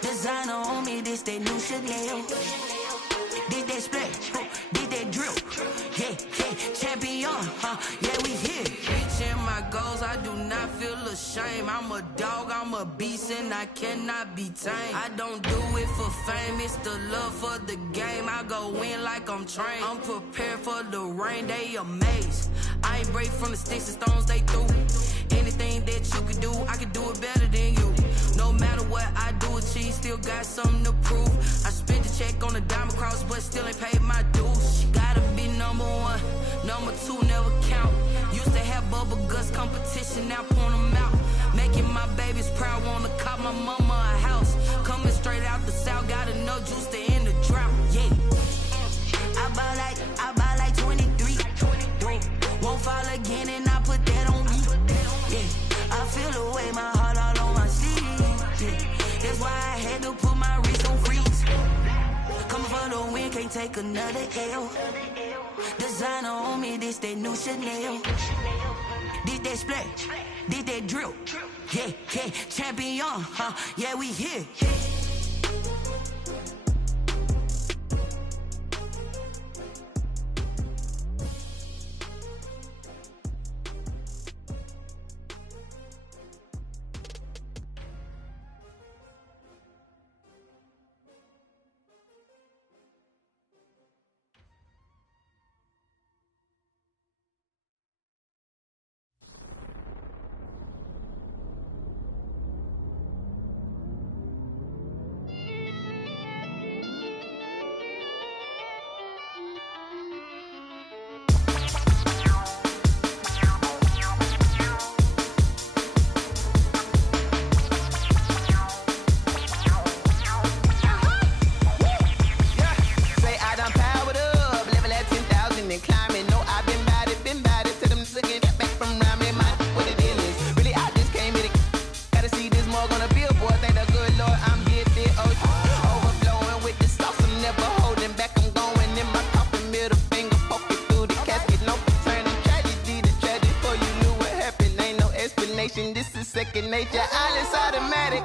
Designer on me, this that new Chanel. Did that splash, did that drill. Yeah, champion, yeah, we here. Reaching my goals, I do not feel ashamed. I'm a dog, I'm a beast, and I cannot be tamed. I don't do it for fame, it's the love for the game. I go in like I'm trained. I'm prepared for the rain, they amazed. I ain't break from the sticks and stones they threw. Anything that you could do, I could do it better than you. No matter what I do, achieve, still got something to prove. I spent the check on the diamond cross, but still ain't paid my dues. Gotta be number 1, number 2 never count. Used to have bubble guts competition, now point them out. Making my babies proud, wanna call my mama a house. Coming straight out the south, gotta know juice to end the drought. Yeah, I buy like 23. take another L. Designer on me, this that new Chanel. This that splash, this that drill. Yeah, yeah, champion, huh? Yeah, we here. This is second nature. All is automatic.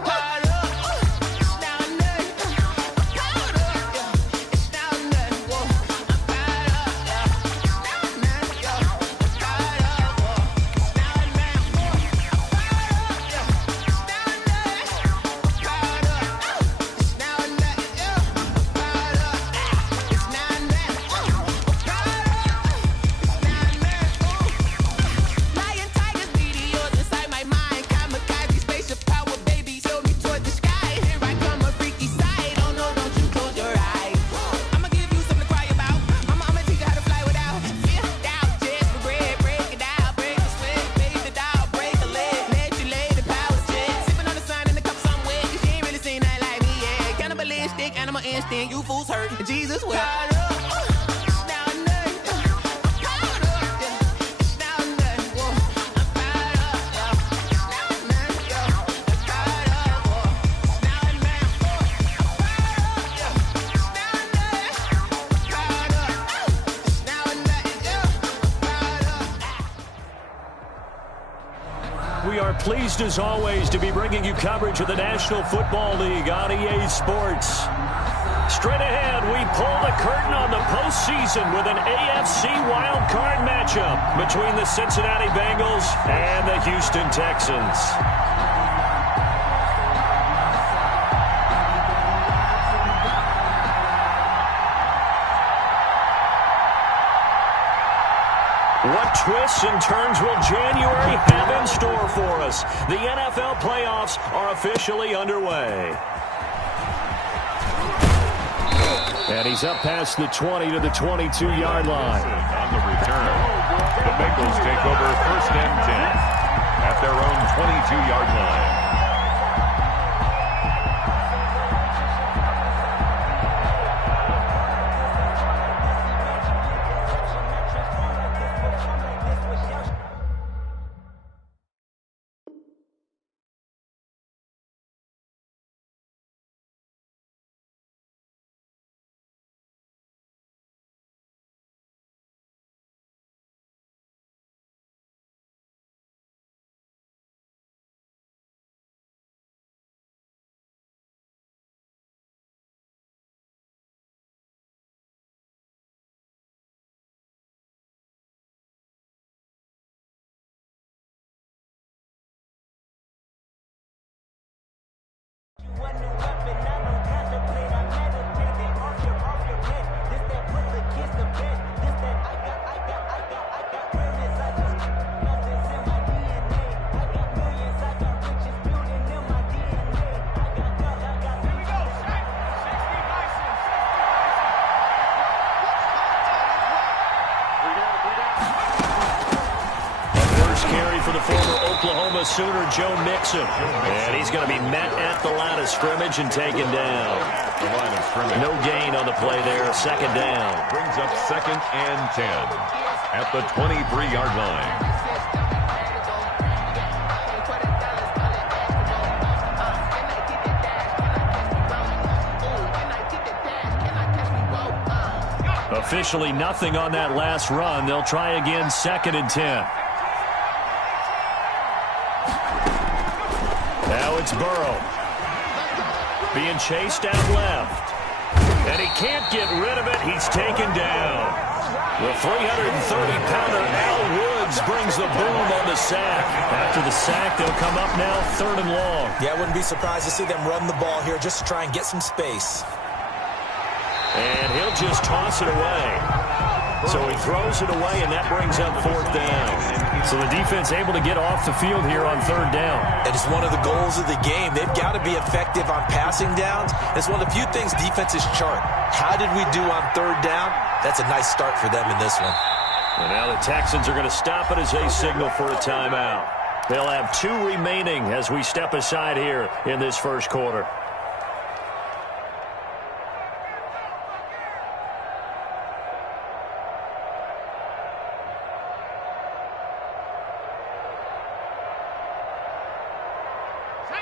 You fools hurt. Jesus will. We are pleased as always to be bringing you coverage of the National Football League on EA Sports. Straight ahead, we pull the curtain on the postseason with an AFC wildcard matchup between the Cincinnati Bengals and the Houston Texans. What twists and turns will January have in store for us? The NFL playoffs are officially underway. And he's up past the 20 to the 22-yard line. On the return, the Bengals take over 1st and 10 at their own 22-yard line. For the former Oklahoma Sooner, Joe Mixon. And he's going to be met at the line of scrimmage and taken down. No gain on the play there. 2nd down. Brings up 2nd and 10 at the 23-yard line. officially nothing on that last run. They'll try again, 2nd and 10. Now it's Burrow. Being chased out left. And he can't get rid of it. He's taken down. The 330-pounder Al Woods brings the boom on the sack. After the sack, they'll come up now 3rd and long. Yeah, I wouldn't be surprised to see them run the ball here just to try and get some space. And he'll just toss it away. So he throws it away, and that brings up 4th down. So the defense able to get off the field here on 3rd down. And it's one of the goals of the game. They've got to be effective on passing downs. It's one of the few things defenses chart. How did we do on 3rd down? That's a nice start for them in this one. And now the Texans are going to stop it as they signal for a timeout. They'll have 2 remaining as we step aside here in this first quarter.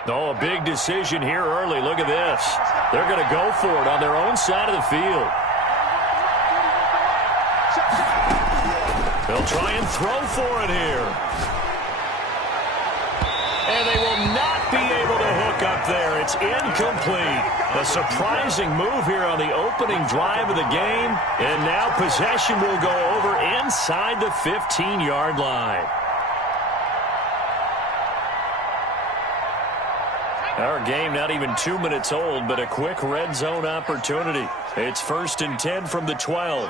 Oh, a big decision here early. Look at this. They're going to go for it on their own side of the field. They'll try and throw for it here. And they will not be able to hook up there. It's incomplete. A surprising move here on the opening drive of the game. And now possession will go over inside the 15-yard line. Our game not even 2 minutes old, but a quick red zone opportunity. It's 1st and 10 from the 12.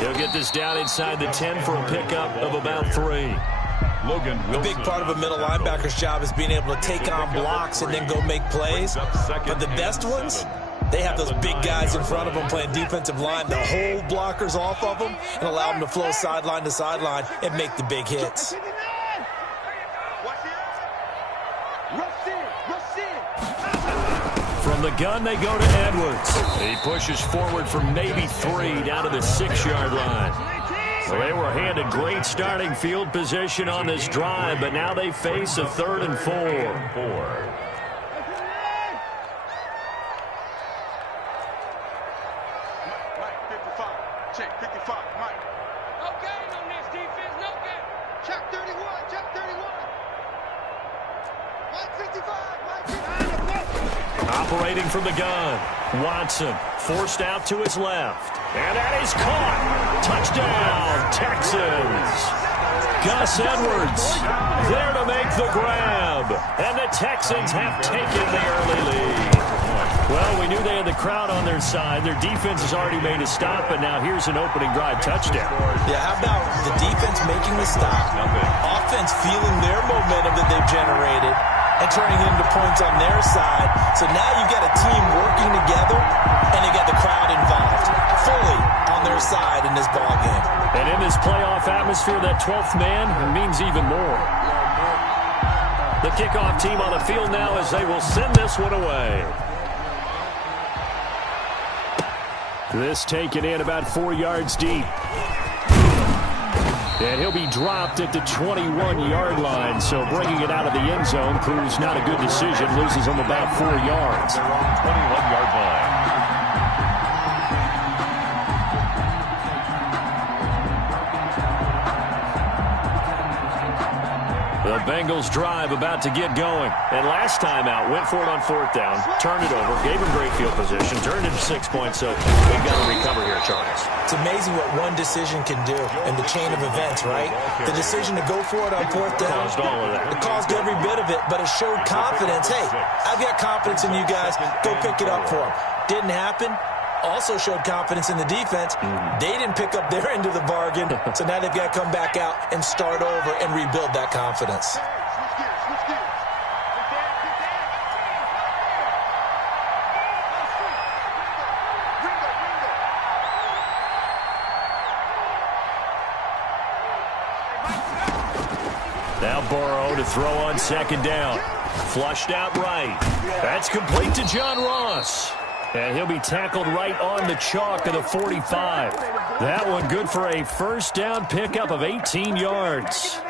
He'll get this down inside the 10 for a pickup of about 3. A big part of a middle linebacker's job is being able to take on blocks and then go make plays. But the best ones, they have those big guys in front of them playing defensive line to hold blockers off of them and allow them to flow sideline to sideline and make the big hits. From the gun, they go to Edwards. He pushes forward for maybe 3 down to the 6-yard line. So they were handed great starting field position on this drive, but now they face a 3rd and 4. Mike, 55. Check, 55. Mike. No gain on this defense. No gain. Check 31. Check 31. Mike, 55. Mike, 55. Operating from the gun, Watson forced out to his left. And that is caught. Touchdown, Texans. Gus Edwards there to make the grab. And the Texans have taken the early lead. Well, we knew they had the crowd on their side. Their defense has already made a stop, and now here's an opening drive touchdown. Yeah, how about the defense making the stop, offense feeling their momentum that they've generated, and turning it into points on their side. So now you've got a team working together, and you got the crowd involved, fully on their side in this ball game. And in this playoff atmosphere, that 12th man means even more. The kickoff team on the field now as they will send this one away. This taken in about 4 yards deep. And he'll be dropped at the 21-yard line, so bringing it out of the end zone proves not a good decision. Loses him about 4 yards. 21-yard line. The Bengals drive about to get going. And last time out, went for it on 4th down, turned it over, gave him great field position, turned it to 6 points, so they've got to recover here, Charles. It's amazing what one decision can do in the chain of events, right? The decision to go for it on 4th down, Caused all of that. it caused every bit of it, but it showed confidence. Hey, I've got confidence in you guys. Go pick it up for them. Didn't happen. Also showed confidence in the defense. They didn't pick up their end of the bargain, so now they've got to come back out and start over and rebuild that confidence. Now Burrow to throw on 2nd down. Flushed out right. That's complete to John Ross. And he'll be tackled right on the chalk of the 45. That one good for a 1st down pickup of 18 yards.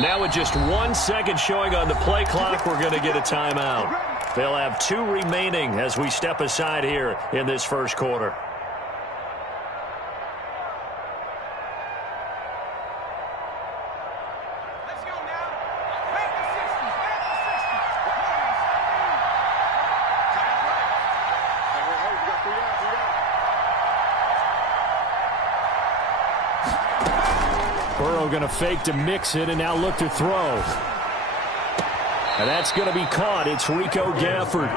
Now with just 1 second showing on the play clock, we're going to get a timeout. They'll have 2 remaining as we step aside here in this first quarter. Going to fake to mix it and now look to throw. And that's going to be caught. It's Rico Gafford.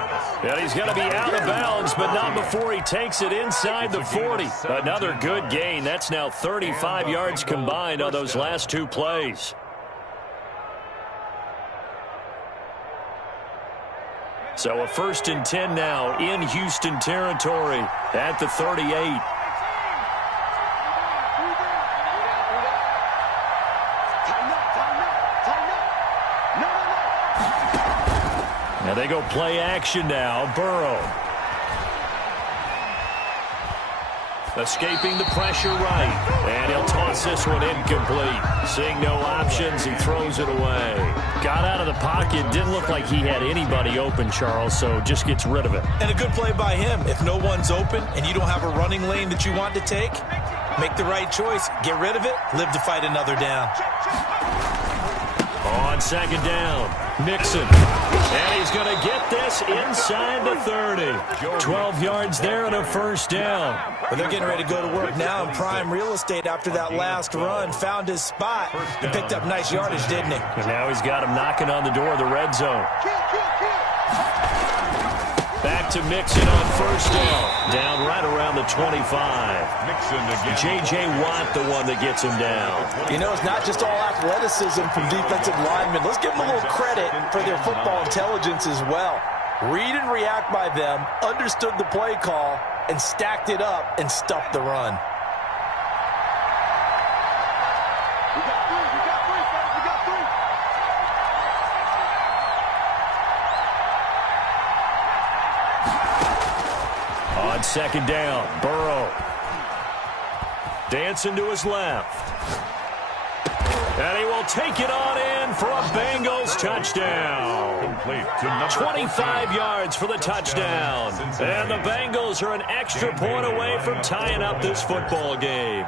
And he's going to be out of bounds, but not before he takes it inside the 40. Another good gain. That's now 35 yards combined on those last 2 plays. So a 1st and 10 now in Houston territory at the 38. Now they go play action now. Burrow. Escaping the pressure right. And he'll toss this one incomplete. Seeing no options, he throws it away. Got out of the pocket. Didn't look like he had anybody open, Charles, so just gets rid of it. And a good play by him. If no one's open and you don't have a running lane that you want to take, make the right choice. Get rid of it. Live to fight another down. On 2nd down, Mixon. And he's going to get this inside the 30. 12 yards there and a 1st down. But they're getting ready to go to work now in prime real estate after that last run. Found his spot and picked up nice yardage, didn't he? And now he's got him knocking on the door of the red zone. Back to Mixon on 1st down. Down right around the 25. J.J. Watt, the one that gets him down. You know, it's not just all athleticism from defensive linemen. Let's give them a little credit for their football intelligence as well. Read and react by them, understood the play call, and stacked it up and stuffed the run. On 2nd down, Burrow. Dancing to his left. And he will take it on in for a Bengals touchdown. 25 yards for the touchdown. And the Bengals are an extra point away from tying up this football game.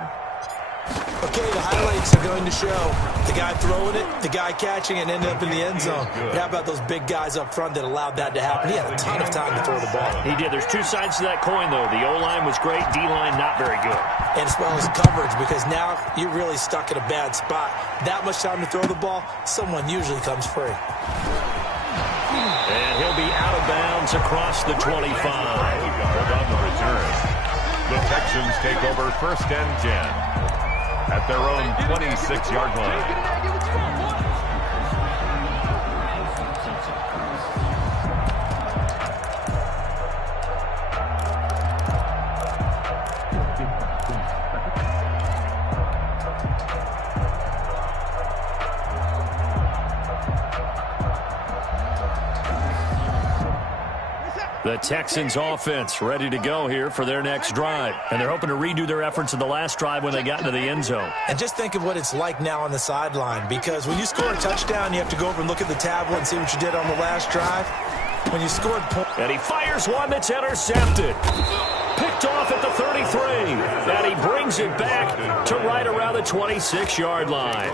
Okay, the highlights are going to show the guy throwing it, the guy catching it, and ended up in the end zone. But how about those big guys up front that allowed that to happen? He had a ton of time to throw the ball. He did. There's 2 sides to that coin, though. The O-line was great. D-line not very good. And as well as coverage, because now you're really stuck in a bad spot. That much time to throw the ball, someone usually comes free. And he'll be out of bounds across the 25. Hold on the return. The Texans take over 1st and 10. At their own 26-yard line. The Texans offense ready to go here for their next drive. And they're hoping to redo their efforts in the last drive when they got into the end zone. And just think of what it's like now on the sideline, because when you score a touchdown, you have to go over and look at the tablet and see what you did on the last drive. When you scored points. And he fires one that's intercepted. Picked off at the 33. And he brings it back to right around the 26-yard line.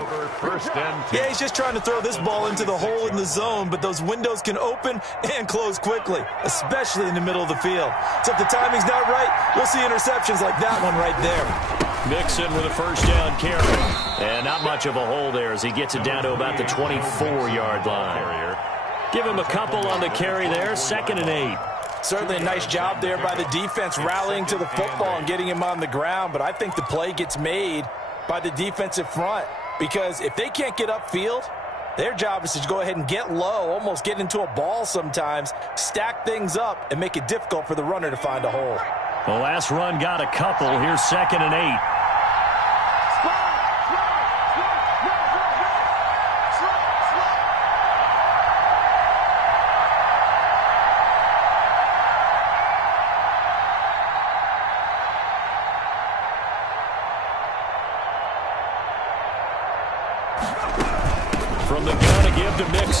Yeah, he's just trying to throw this ball into the hole in the zone, but those windows can open and close quickly, especially in the middle of the field. So if the timing's not right, we'll see interceptions like that one right there. Mixon with a 1st down carry. And not much of a hole there as he gets it down to about the 24-yard line. Give him a couple on the carry there. 2nd and 8. Certainly a nice job there by the defense rallying to the football and getting him on the ground, but I think the play gets made by the defensive front, because if they can't get upfield, their job is to go ahead and get low, almost get into a ball sometimes, stack things up, and make it difficult for the runner to find a hole. The last run got a couple. Here's 2nd and 8.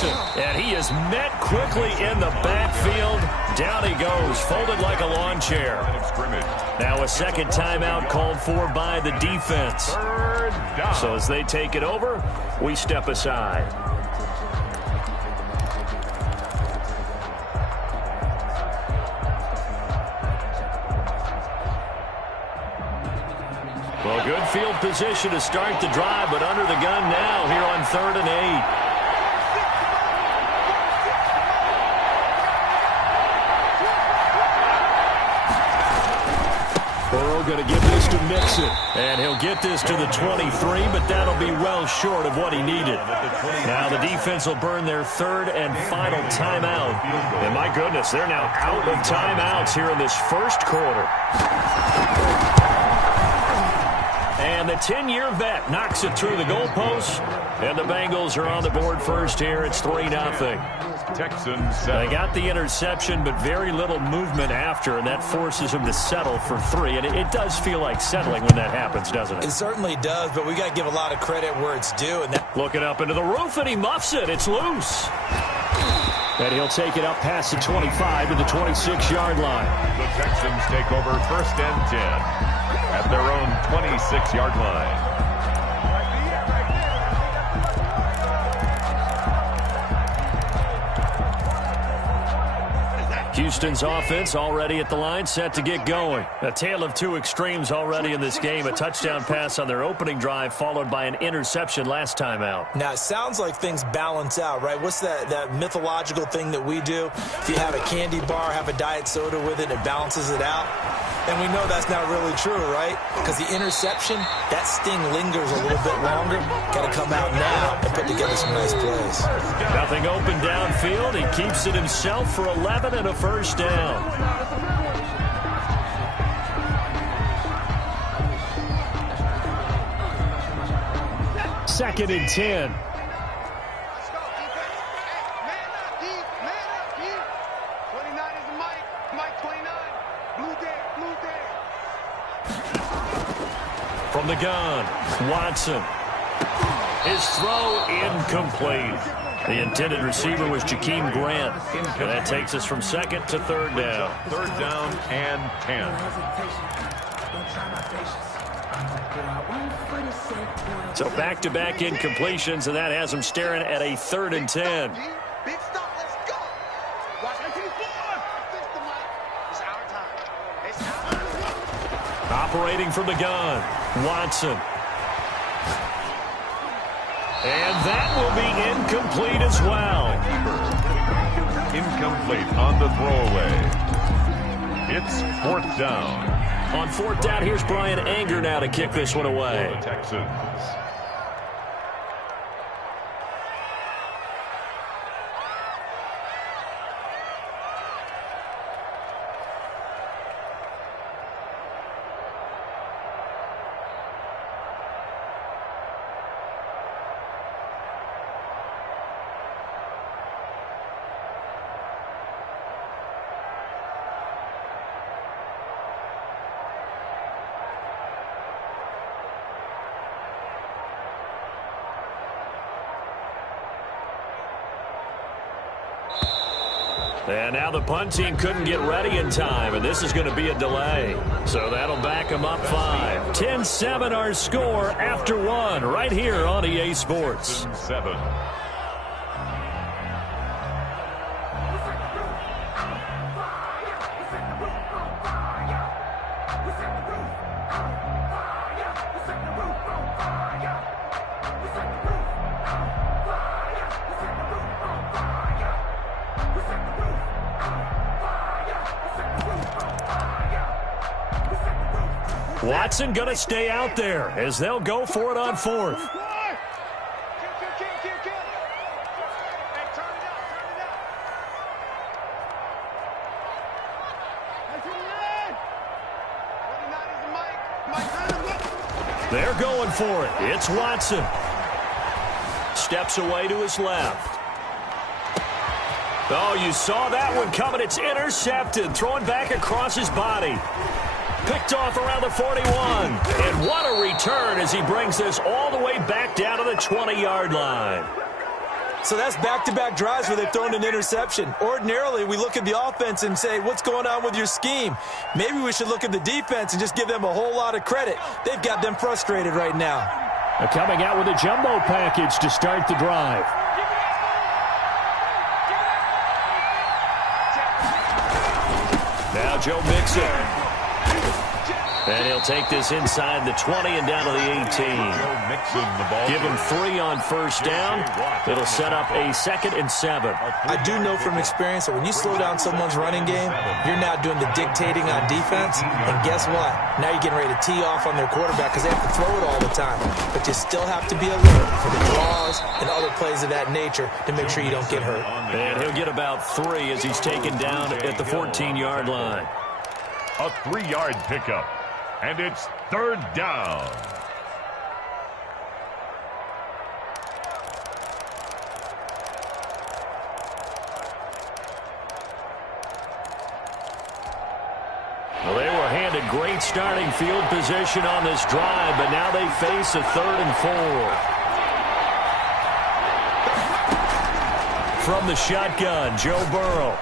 Watson, and he is met quickly in the backfield. Down he goes, folded like a lawn chair. Now a second timeout called for by the defense. So as they take it over, we step aside. Well, good field position to start the drive, but under the gun now here on 3rd and 8. Burrow going to give this to Mixon, and he'll get this to the 23, but that'll be well short of what he needed. Now the defense will burn their 3rd and final timeout. And my goodness, they're now out of timeouts here in this first quarter. And the 10-year vet knocks it through the goalpost, and the Bengals are on the board first here. It's 3-0. Texans. They got the interception, but very little movement after, and that forces him to settle for 3. And it does feel like settling when that happens, doesn't it? It certainly does, but we got to give a lot of credit where it's due. And looking up into the roof, and he muffs it. It's loose. And he'll take it up past the 25 to the 26-yard line. The Texans take over 1st and 10 at their own 26-yard line. Houston's offense already at the line, set to get going. A tale of two extremes already in this game. A touchdown pass on their opening drive, followed by an interception last time out. Now, it sounds like things balance out, right? What's that mythological thing that we do? If you have a candy bar, have a diet soda with it, it balances it out. And we know that's not really true, right? Because the interception, that sting lingers a little bit longer. Got to come out now and put together some nice plays. Nothing open downfield. He keeps it himself for 11 and a first down. 2nd and 10. From the gun, Watson. His throw incomplete. The intended receiver was Jakeem Grant. And that takes us from 2nd to 3rd down. 3rd down and 10. So back-to-back incompletions, and that has him staring at a 3rd and 10. Big stop, let's go. Watch that to the floor. It's our time. It's our time. Operating from the gun, Watson. And that will be incomplete as well. Incomplete on the throwaway. It's 4th down. On 4th down, here's Brian Anger now to kick this one away. The Texans. And now the punt team couldn't get ready in time, and this is going to be a delay. So that'll back them up 5. 10-7 our score after 1 right here on EA Sports. 7. Watson going to stay out there as they'll go for it on 4th. They're going for it. It's Watson. Steps away to his left. Oh, you saw that one coming. It's intercepted. Throwing back across his body. Picked off around the 41. And what a return as he brings this all the way back down to the 20-yard line. So that's back-to-back drives where they've thrown an interception. Ordinarily, we look at the offense and say, what's going on with your scheme? Maybe we should look at the defense and just give them a whole lot of credit. They've got them frustrated right now. They're coming out with a jumbo package to start the drive. Now Joe Mixon. And he'll take this inside the 20 and down to the 18. Give him 3 on first down. It'll set up a 2nd and 7. I do know from experience that when you slow down someone's running game, you're now doing the dictating on defense. And guess what? Now you're getting ready to tee off on their quarterback because they have to throw it all the time. But you still have to be alert for the draws and other plays of that nature to make sure you don't get hurt. And he'll get about 3 as he's taken down at the 14-yard line. A 3-yard pickup. And it's 3rd down. Well, they were handed great starting field position on this drive, but now they face a 3rd and 4. From the shotgun, Joe Burrow.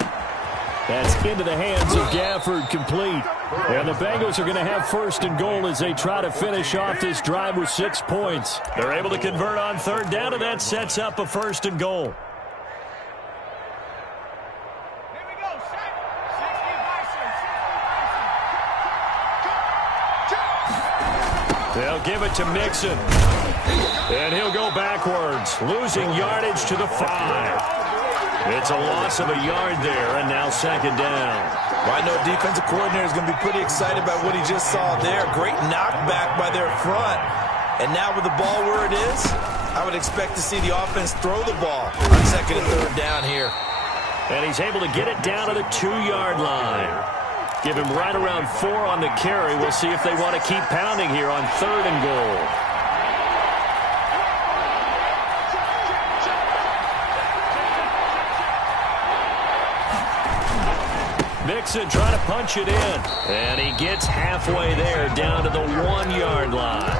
That's into the hands of Gafford, complete. And the Bengals are going to have 1st and goal as they try to finish off this drive with 6 points. They're able to convert on 3rd down, and that sets up a 1st and goal. They'll give it to Mixon. And he'll go backwards, losing yardage to the 5. It's a loss of a yard there, and now 2nd down. Well, I know defensive coordinator is going to be pretty excited about what he just saw there. Great knockback by their front. And now with the ball where it is, I would expect to see the offense throw the ball on 2nd and 3rd down here. And he's able to get it down to the 2-yard line. Give him right around 4 on the carry. We'll see if they want to keep pounding here on 3rd and goal. Mixon trying to punch it in. And he gets halfway there down to the 1-yard line.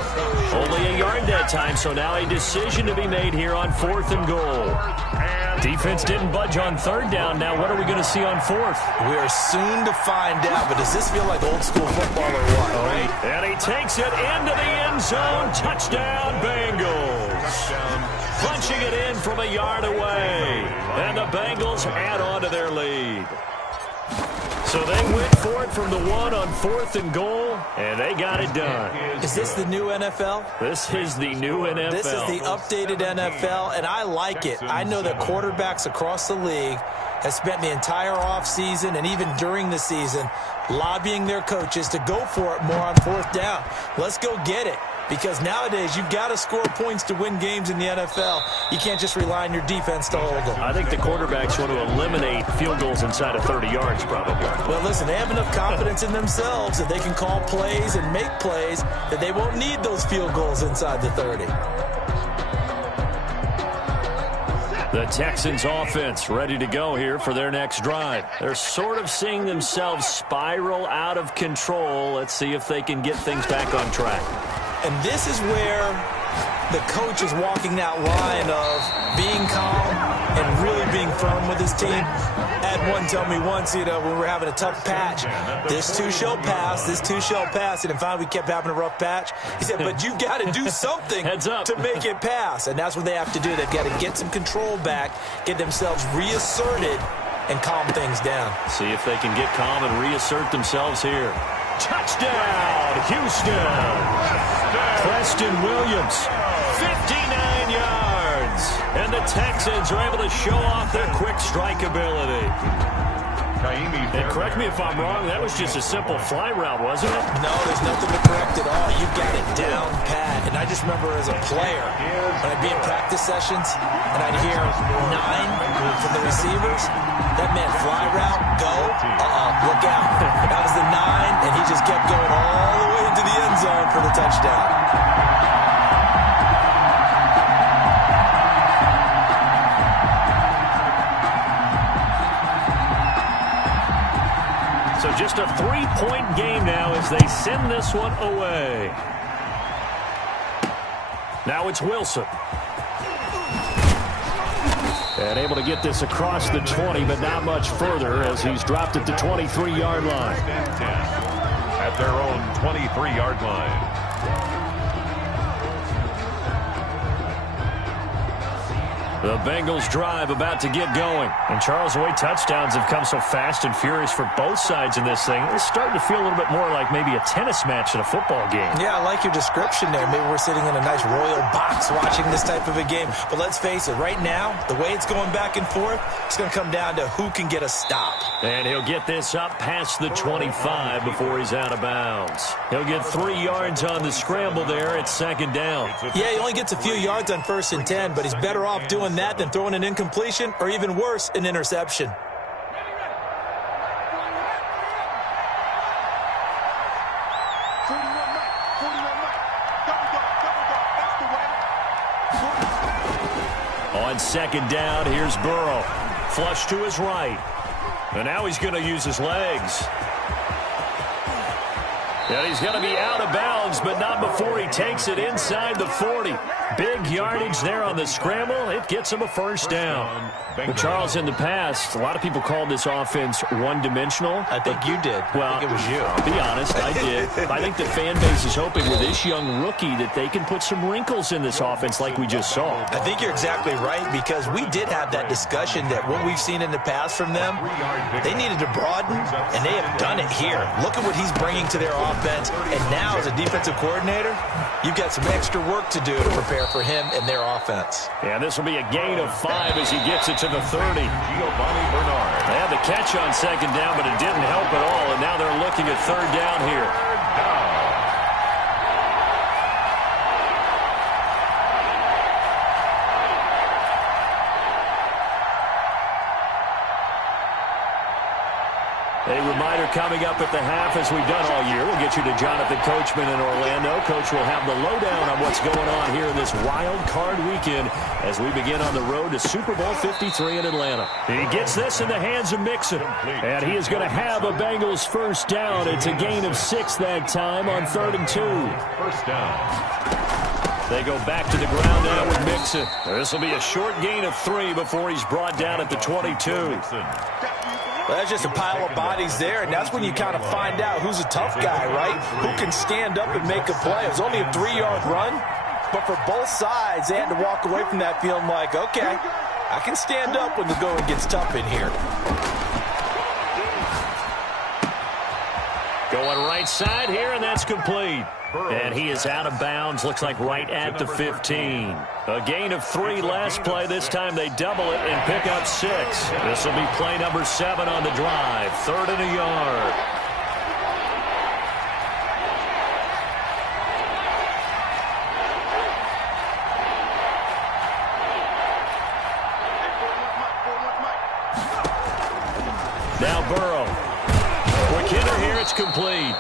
Only a yard that time, so now a decision to be made here on 4th and goal. Defense didn't budge on 3rd down. Now what are we going to see on 4th? We are soon to find out, but does this feel like old school football or what? Right? And he takes it into the end zone. Touchdown, Bengals. Punching it in from a yard away. And the Bengals add on to their lead. So they went for it from the 1 on 4th and goal, and they got it done. Is this the new NFL? This is the new NFL. This is the updated NFL, and I like it. I know that quarterbacks across the league have spent the entire offseason and even during the season lobbying their coaches to go for it more on 4th down. Let's go get it. Because nowadays, you've got to score points to win games in the NFL. You can't just rely on your defense to hold them. I think the quarterbacks want to eliminate field goals inside of 30 yards, probably. Well, listen, they have enough confidence in themselves that they can call plays and make plays that they won't need those field goals inside the 30. The Texans offense ready to go here for their next drive. They're sort of seeing themselves spiral out of control. Let's see if they can get things back on track. And this is where the coach is walking that line of being calm and really being firm with his team. I had one tell me once, when we were having a tough patch, this too shall pass, this too shall pass. And finally we kept having a rough patch. He said, but you got to do something to make it pass. And that's what they have to do. They've got to get some control back, get themselves reasserted, and calm things down. See if they can get calm and reassert themselves here. Touchdown, Houston. Preston Williams, 59 yards. And the Texans are able to show off their quick strike ability. And correct me if I'm wrong, that was just a simple fly route, wasn't it? No, there's nothing to correct at all. You got it down pat. And I just remember as a player, when I'd be in practice sessions, and I'd hear 9 from the receivers, that meant fly route, go, look out. That was the 9, and he just kept going all the way into the end zone for the touchdown. So just a 3-point game now as they send this one away. Now it's Wilson. And able to get this across the 20, but not much further as he's dropped at the 23-yard line. At their own 23-yard line. The Bengals drive about to get going. And Charles, the way touchdowns have come so fast and furious for both sides in this thing, it's starting to feel a little bit more like maybe a tennis match in a football game. Yeah, I like your description there. Maybe we're sitting in a nice royal box watching this type of a game. But let's face it, right now, the way it's going back and forth, it's going to come down to who can get a stop. And he'll get this up past the 25 before he's out of bounds. He'll get 3 yards on the scramble there at second down. Yeah, he only gets a few yards on 1st and 10, but he's better off doing that than throwing an incompletion or even worse, an interception. On second down, here's Burrow. Flush to his right. And now he's going to use his legs. And he's going to be out of bounds, but not before he takes it inside the 40. Big yardage there on the scramble. It gets him a first down. But Charles, in the past, a lot of people called this offense one-dimensional. I think you did. Well, I think it was you. I'll be honest, I did. I think the fan base is hoping with this young rookie that they can put some wrinkles in this offense like we just saw. I think you're exactly right, because we did have that discussion that what we've seen in the past from them, they needed to broaden, and they have done it here. Look at what he's bringing to their offense, and now as a defensive coordinator, you've got some extra work to do to prepare for him and their offense. Yeah, this will be a gain of 5 as he gets it to the 30. Giovanni Bernard. They had the catch on second down, but it didn't help at all, and now they're looking at third down here. A reminder coming up at the half, as we've done all year. We'll get you to Jonathan Coachman in Orlando. Coach will have the lowdown on what's going on here in this wild card weekend as we begin on the road to Super Bowl 53 in Atlanta. He gets this in the hands of Mixon, and he is going to have a Bengals first down. It's a gain of 6 that time on 3rd and 2. First down. They go back to the ground now with Mixon. This will be a short gain of 3 before he's brought down at the 22. Well, that's just a pile of bodies there, and that's when you kind of find out who's a tough guy, right? Who can stand up and make a play. It was only a 3-yard run, but for both sides, they had to walk away from that feeling like, okay, I can stand up when the going gets tough in here. Going right side here, and that's complete. And he is out of bounds, looks like right at the 15. A gain of 3 last play. This time they double it and pick up 6. This will be play number 7 on the drive. 3rd and a yard. Now Burrow. Quick hitter here, it's complete.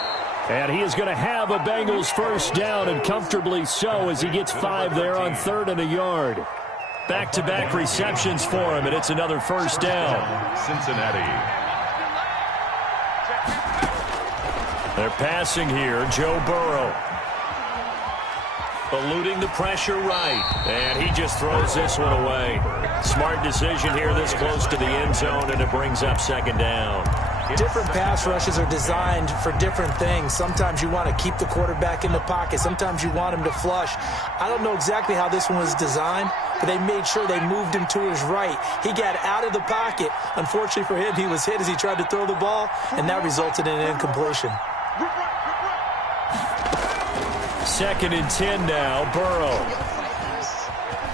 And he is going to have a Bengals first down, and comfortably so, as he gets 5 there on 3rd and a yard. Back-to-back receptions for him, and it's another first down. Cincinnati. They're passing here. Joe Burrow. Eluding the pressure right. And he just throws this one away. Smart decision here this close to the end zone, and it brings up 2nd down. Different pass rushes are designed for different things. Sometimes you want to keep the quarterback in the pocket. Sometimes you want him to flush. I don't know exactly how this one was designed, but they made sure they moved him to his right. He got out of the pocket. Unfortunately for him, he was hit as he tried to throw the ball, and that resulted in an incompletion. 2nd and 10 now. Burrow.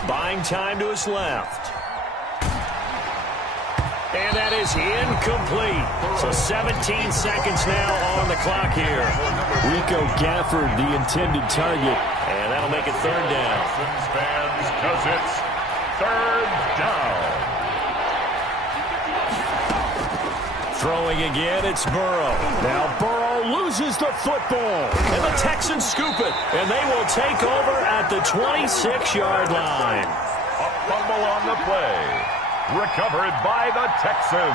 Buying time to his left. And that is incomplete. So 17 seconds now on the clock here. Rico Gafford, the intended target. And that'll make it 3rd down. Fans, because it's 3rd down. Throwing again, it's Burrow. Now Burrow loses the football. And the Texans scoop it. And they will take over at the 26-yard line. A fumble on the play. Recovered by the Texans.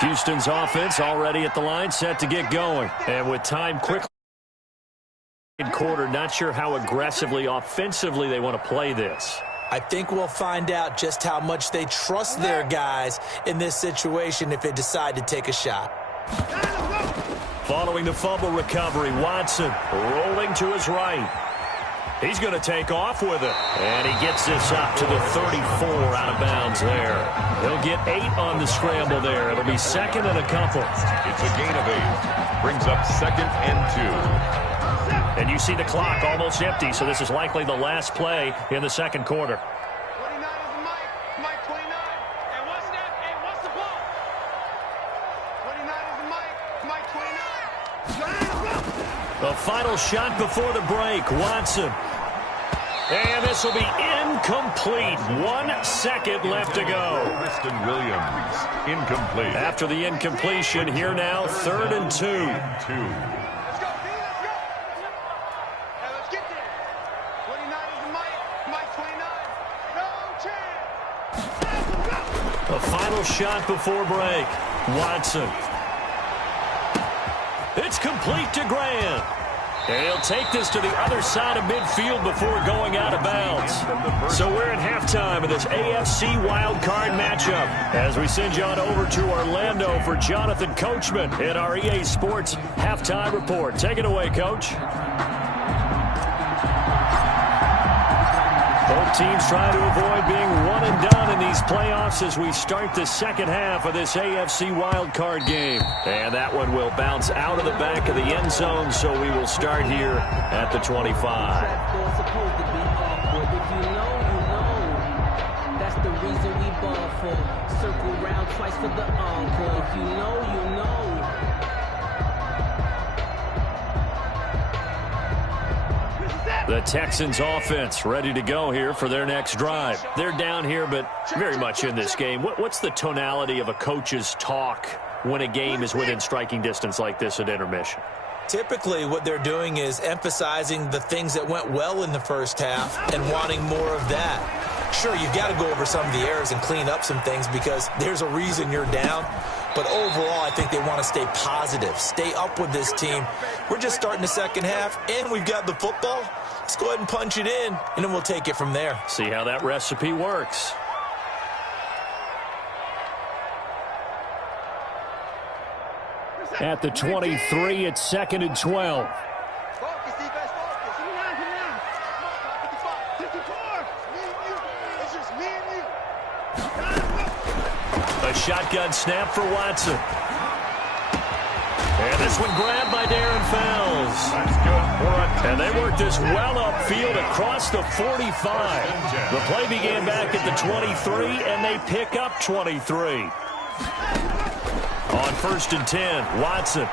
Houston's offense already at the line, set to get going. And with time quickly in quarter, not sure how aggressively, offensively they want to play this. I think we'll find out just how much they trust their guys in this situation if they decide to take a shot. Following the fumble recovery, Watson rolling to his right. He's going to take off with it. And he gets this up to the 34 out of bounds there. He'll get 8 on the scramble there. It'll be second and a couple. It's a gain of 8. Brings up 2nd and 2. And you see the clock almost empty, so this is likely the last play in the second quarter. 29 is Mike. Mike 29. And what's that? And what's the ball? 29 is Mike. Mike 29. The final shot before the break, Watson. And this will be incomplete. 1 second left to go. Preston Williams, incomplete. After the incompletion, here now, 3rd and 2. Let's go, D. Let's go. Hey, let's get there. 29 is Mike. Mike 29. No chance. The final shot before break. Watson. It's complete to Grant. And he'll take this to the other side of midfield before going out of bounds. So we're at halftime of this AFC wildcard matchup as we send you on over to Orlando for Jonathan Coachman in our EA Sports Halftime Report. Take it away, Coach. Both teams try to avoid being one and done in these playoffs as we start the second half of this AFC wildcard game. And that one will bounce out of the back of the end zone, so we will start here at the 25. That's the reason we ball for. Circle round twice for the encore. If you know, you know. The Texans offense ready to go here for their next drive. They're down here, but very much in this game. What's the tonality of a coach's talk when a game is within striking distance like this at intermission? Typically, what they're doing is emphasizing the things that went well in the first half and wanting more of that. Sure, you've got to go over some of the errors and clean up some things because there's a reason you're down. But overall, I think they want to stay positive, stay up with this team. We're just starting the second half, and we've got the football. Let's go ahead and punch it in, and then we'll take it from there. See how that recipe works. At the 23, it's 2nd and 12. Focus, defense, focus. Come on. 54. It's just me and you. A shotgun snap for Watson. And this one grabbed by Darren Fells. That's good for a And they worked this well upfield across the 45. The play began back at the 23, and they pick up 23. On 1st and 10, Watson.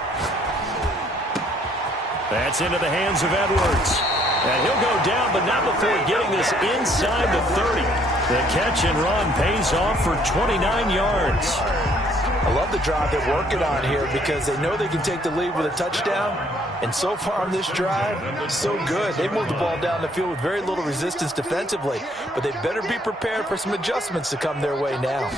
That's into the hands of Edwards. And he'll go down, but not before getting this inside the 30. The catch and run pays off for 29 yards. I love the drive they're working on here because they know they can take the lead with a touchdown. And so far on this drive, so good. They've moved the ball down the field with very little resistance defensively. But they better be prepared for some adjustments to come their way now.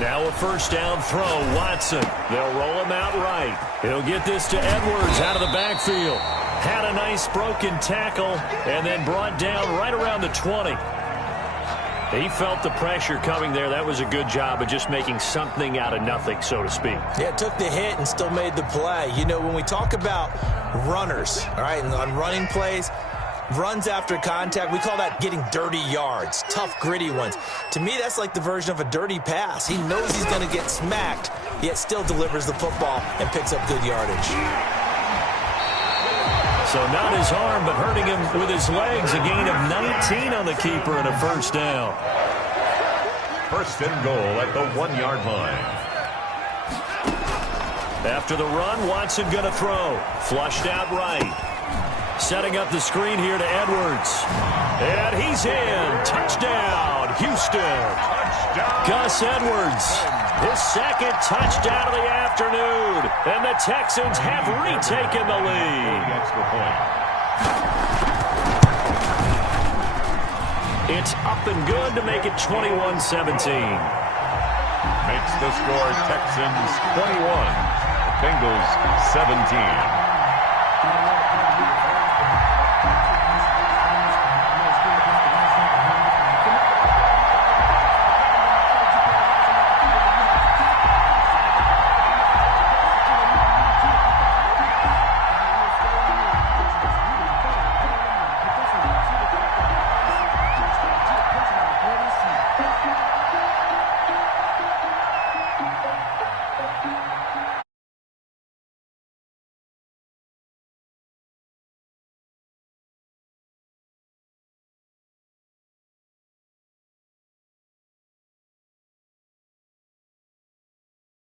Now a first down throw, Watson. They'll roll him out right. He'll get this to Edwards out of the backfield. Had a nice broken tackle and then brought down right around the 20. He felt the pressure coming there. That was a good job of just making something out of nothing, so to speak. Yeah, took the hit and still made the play. You know, when we talk about runners, all right, and on running plays, runs after contact, we call that getting dirty yards, tough, gritty ones. To me, that's like the version of a dirty pass. He knows he's going to get smacked, yet still delivers the football and picks up good yardage. So not his arm, but hurting him with his legs. A gain of 19 on the keeper and a first down. First and goal at the 1-yard line. After the run, Watson going to throw. Flushed out right. Setting up the screen here to Edwards. And he's in. Touchdown, Houston. Touchdown. Gus Edwards, his second touchdown of the afternoon. And the Texans have retaken the lead. Extra point. It's up and good to make it 21-17. Makes the score Texans 21, Bengals 17.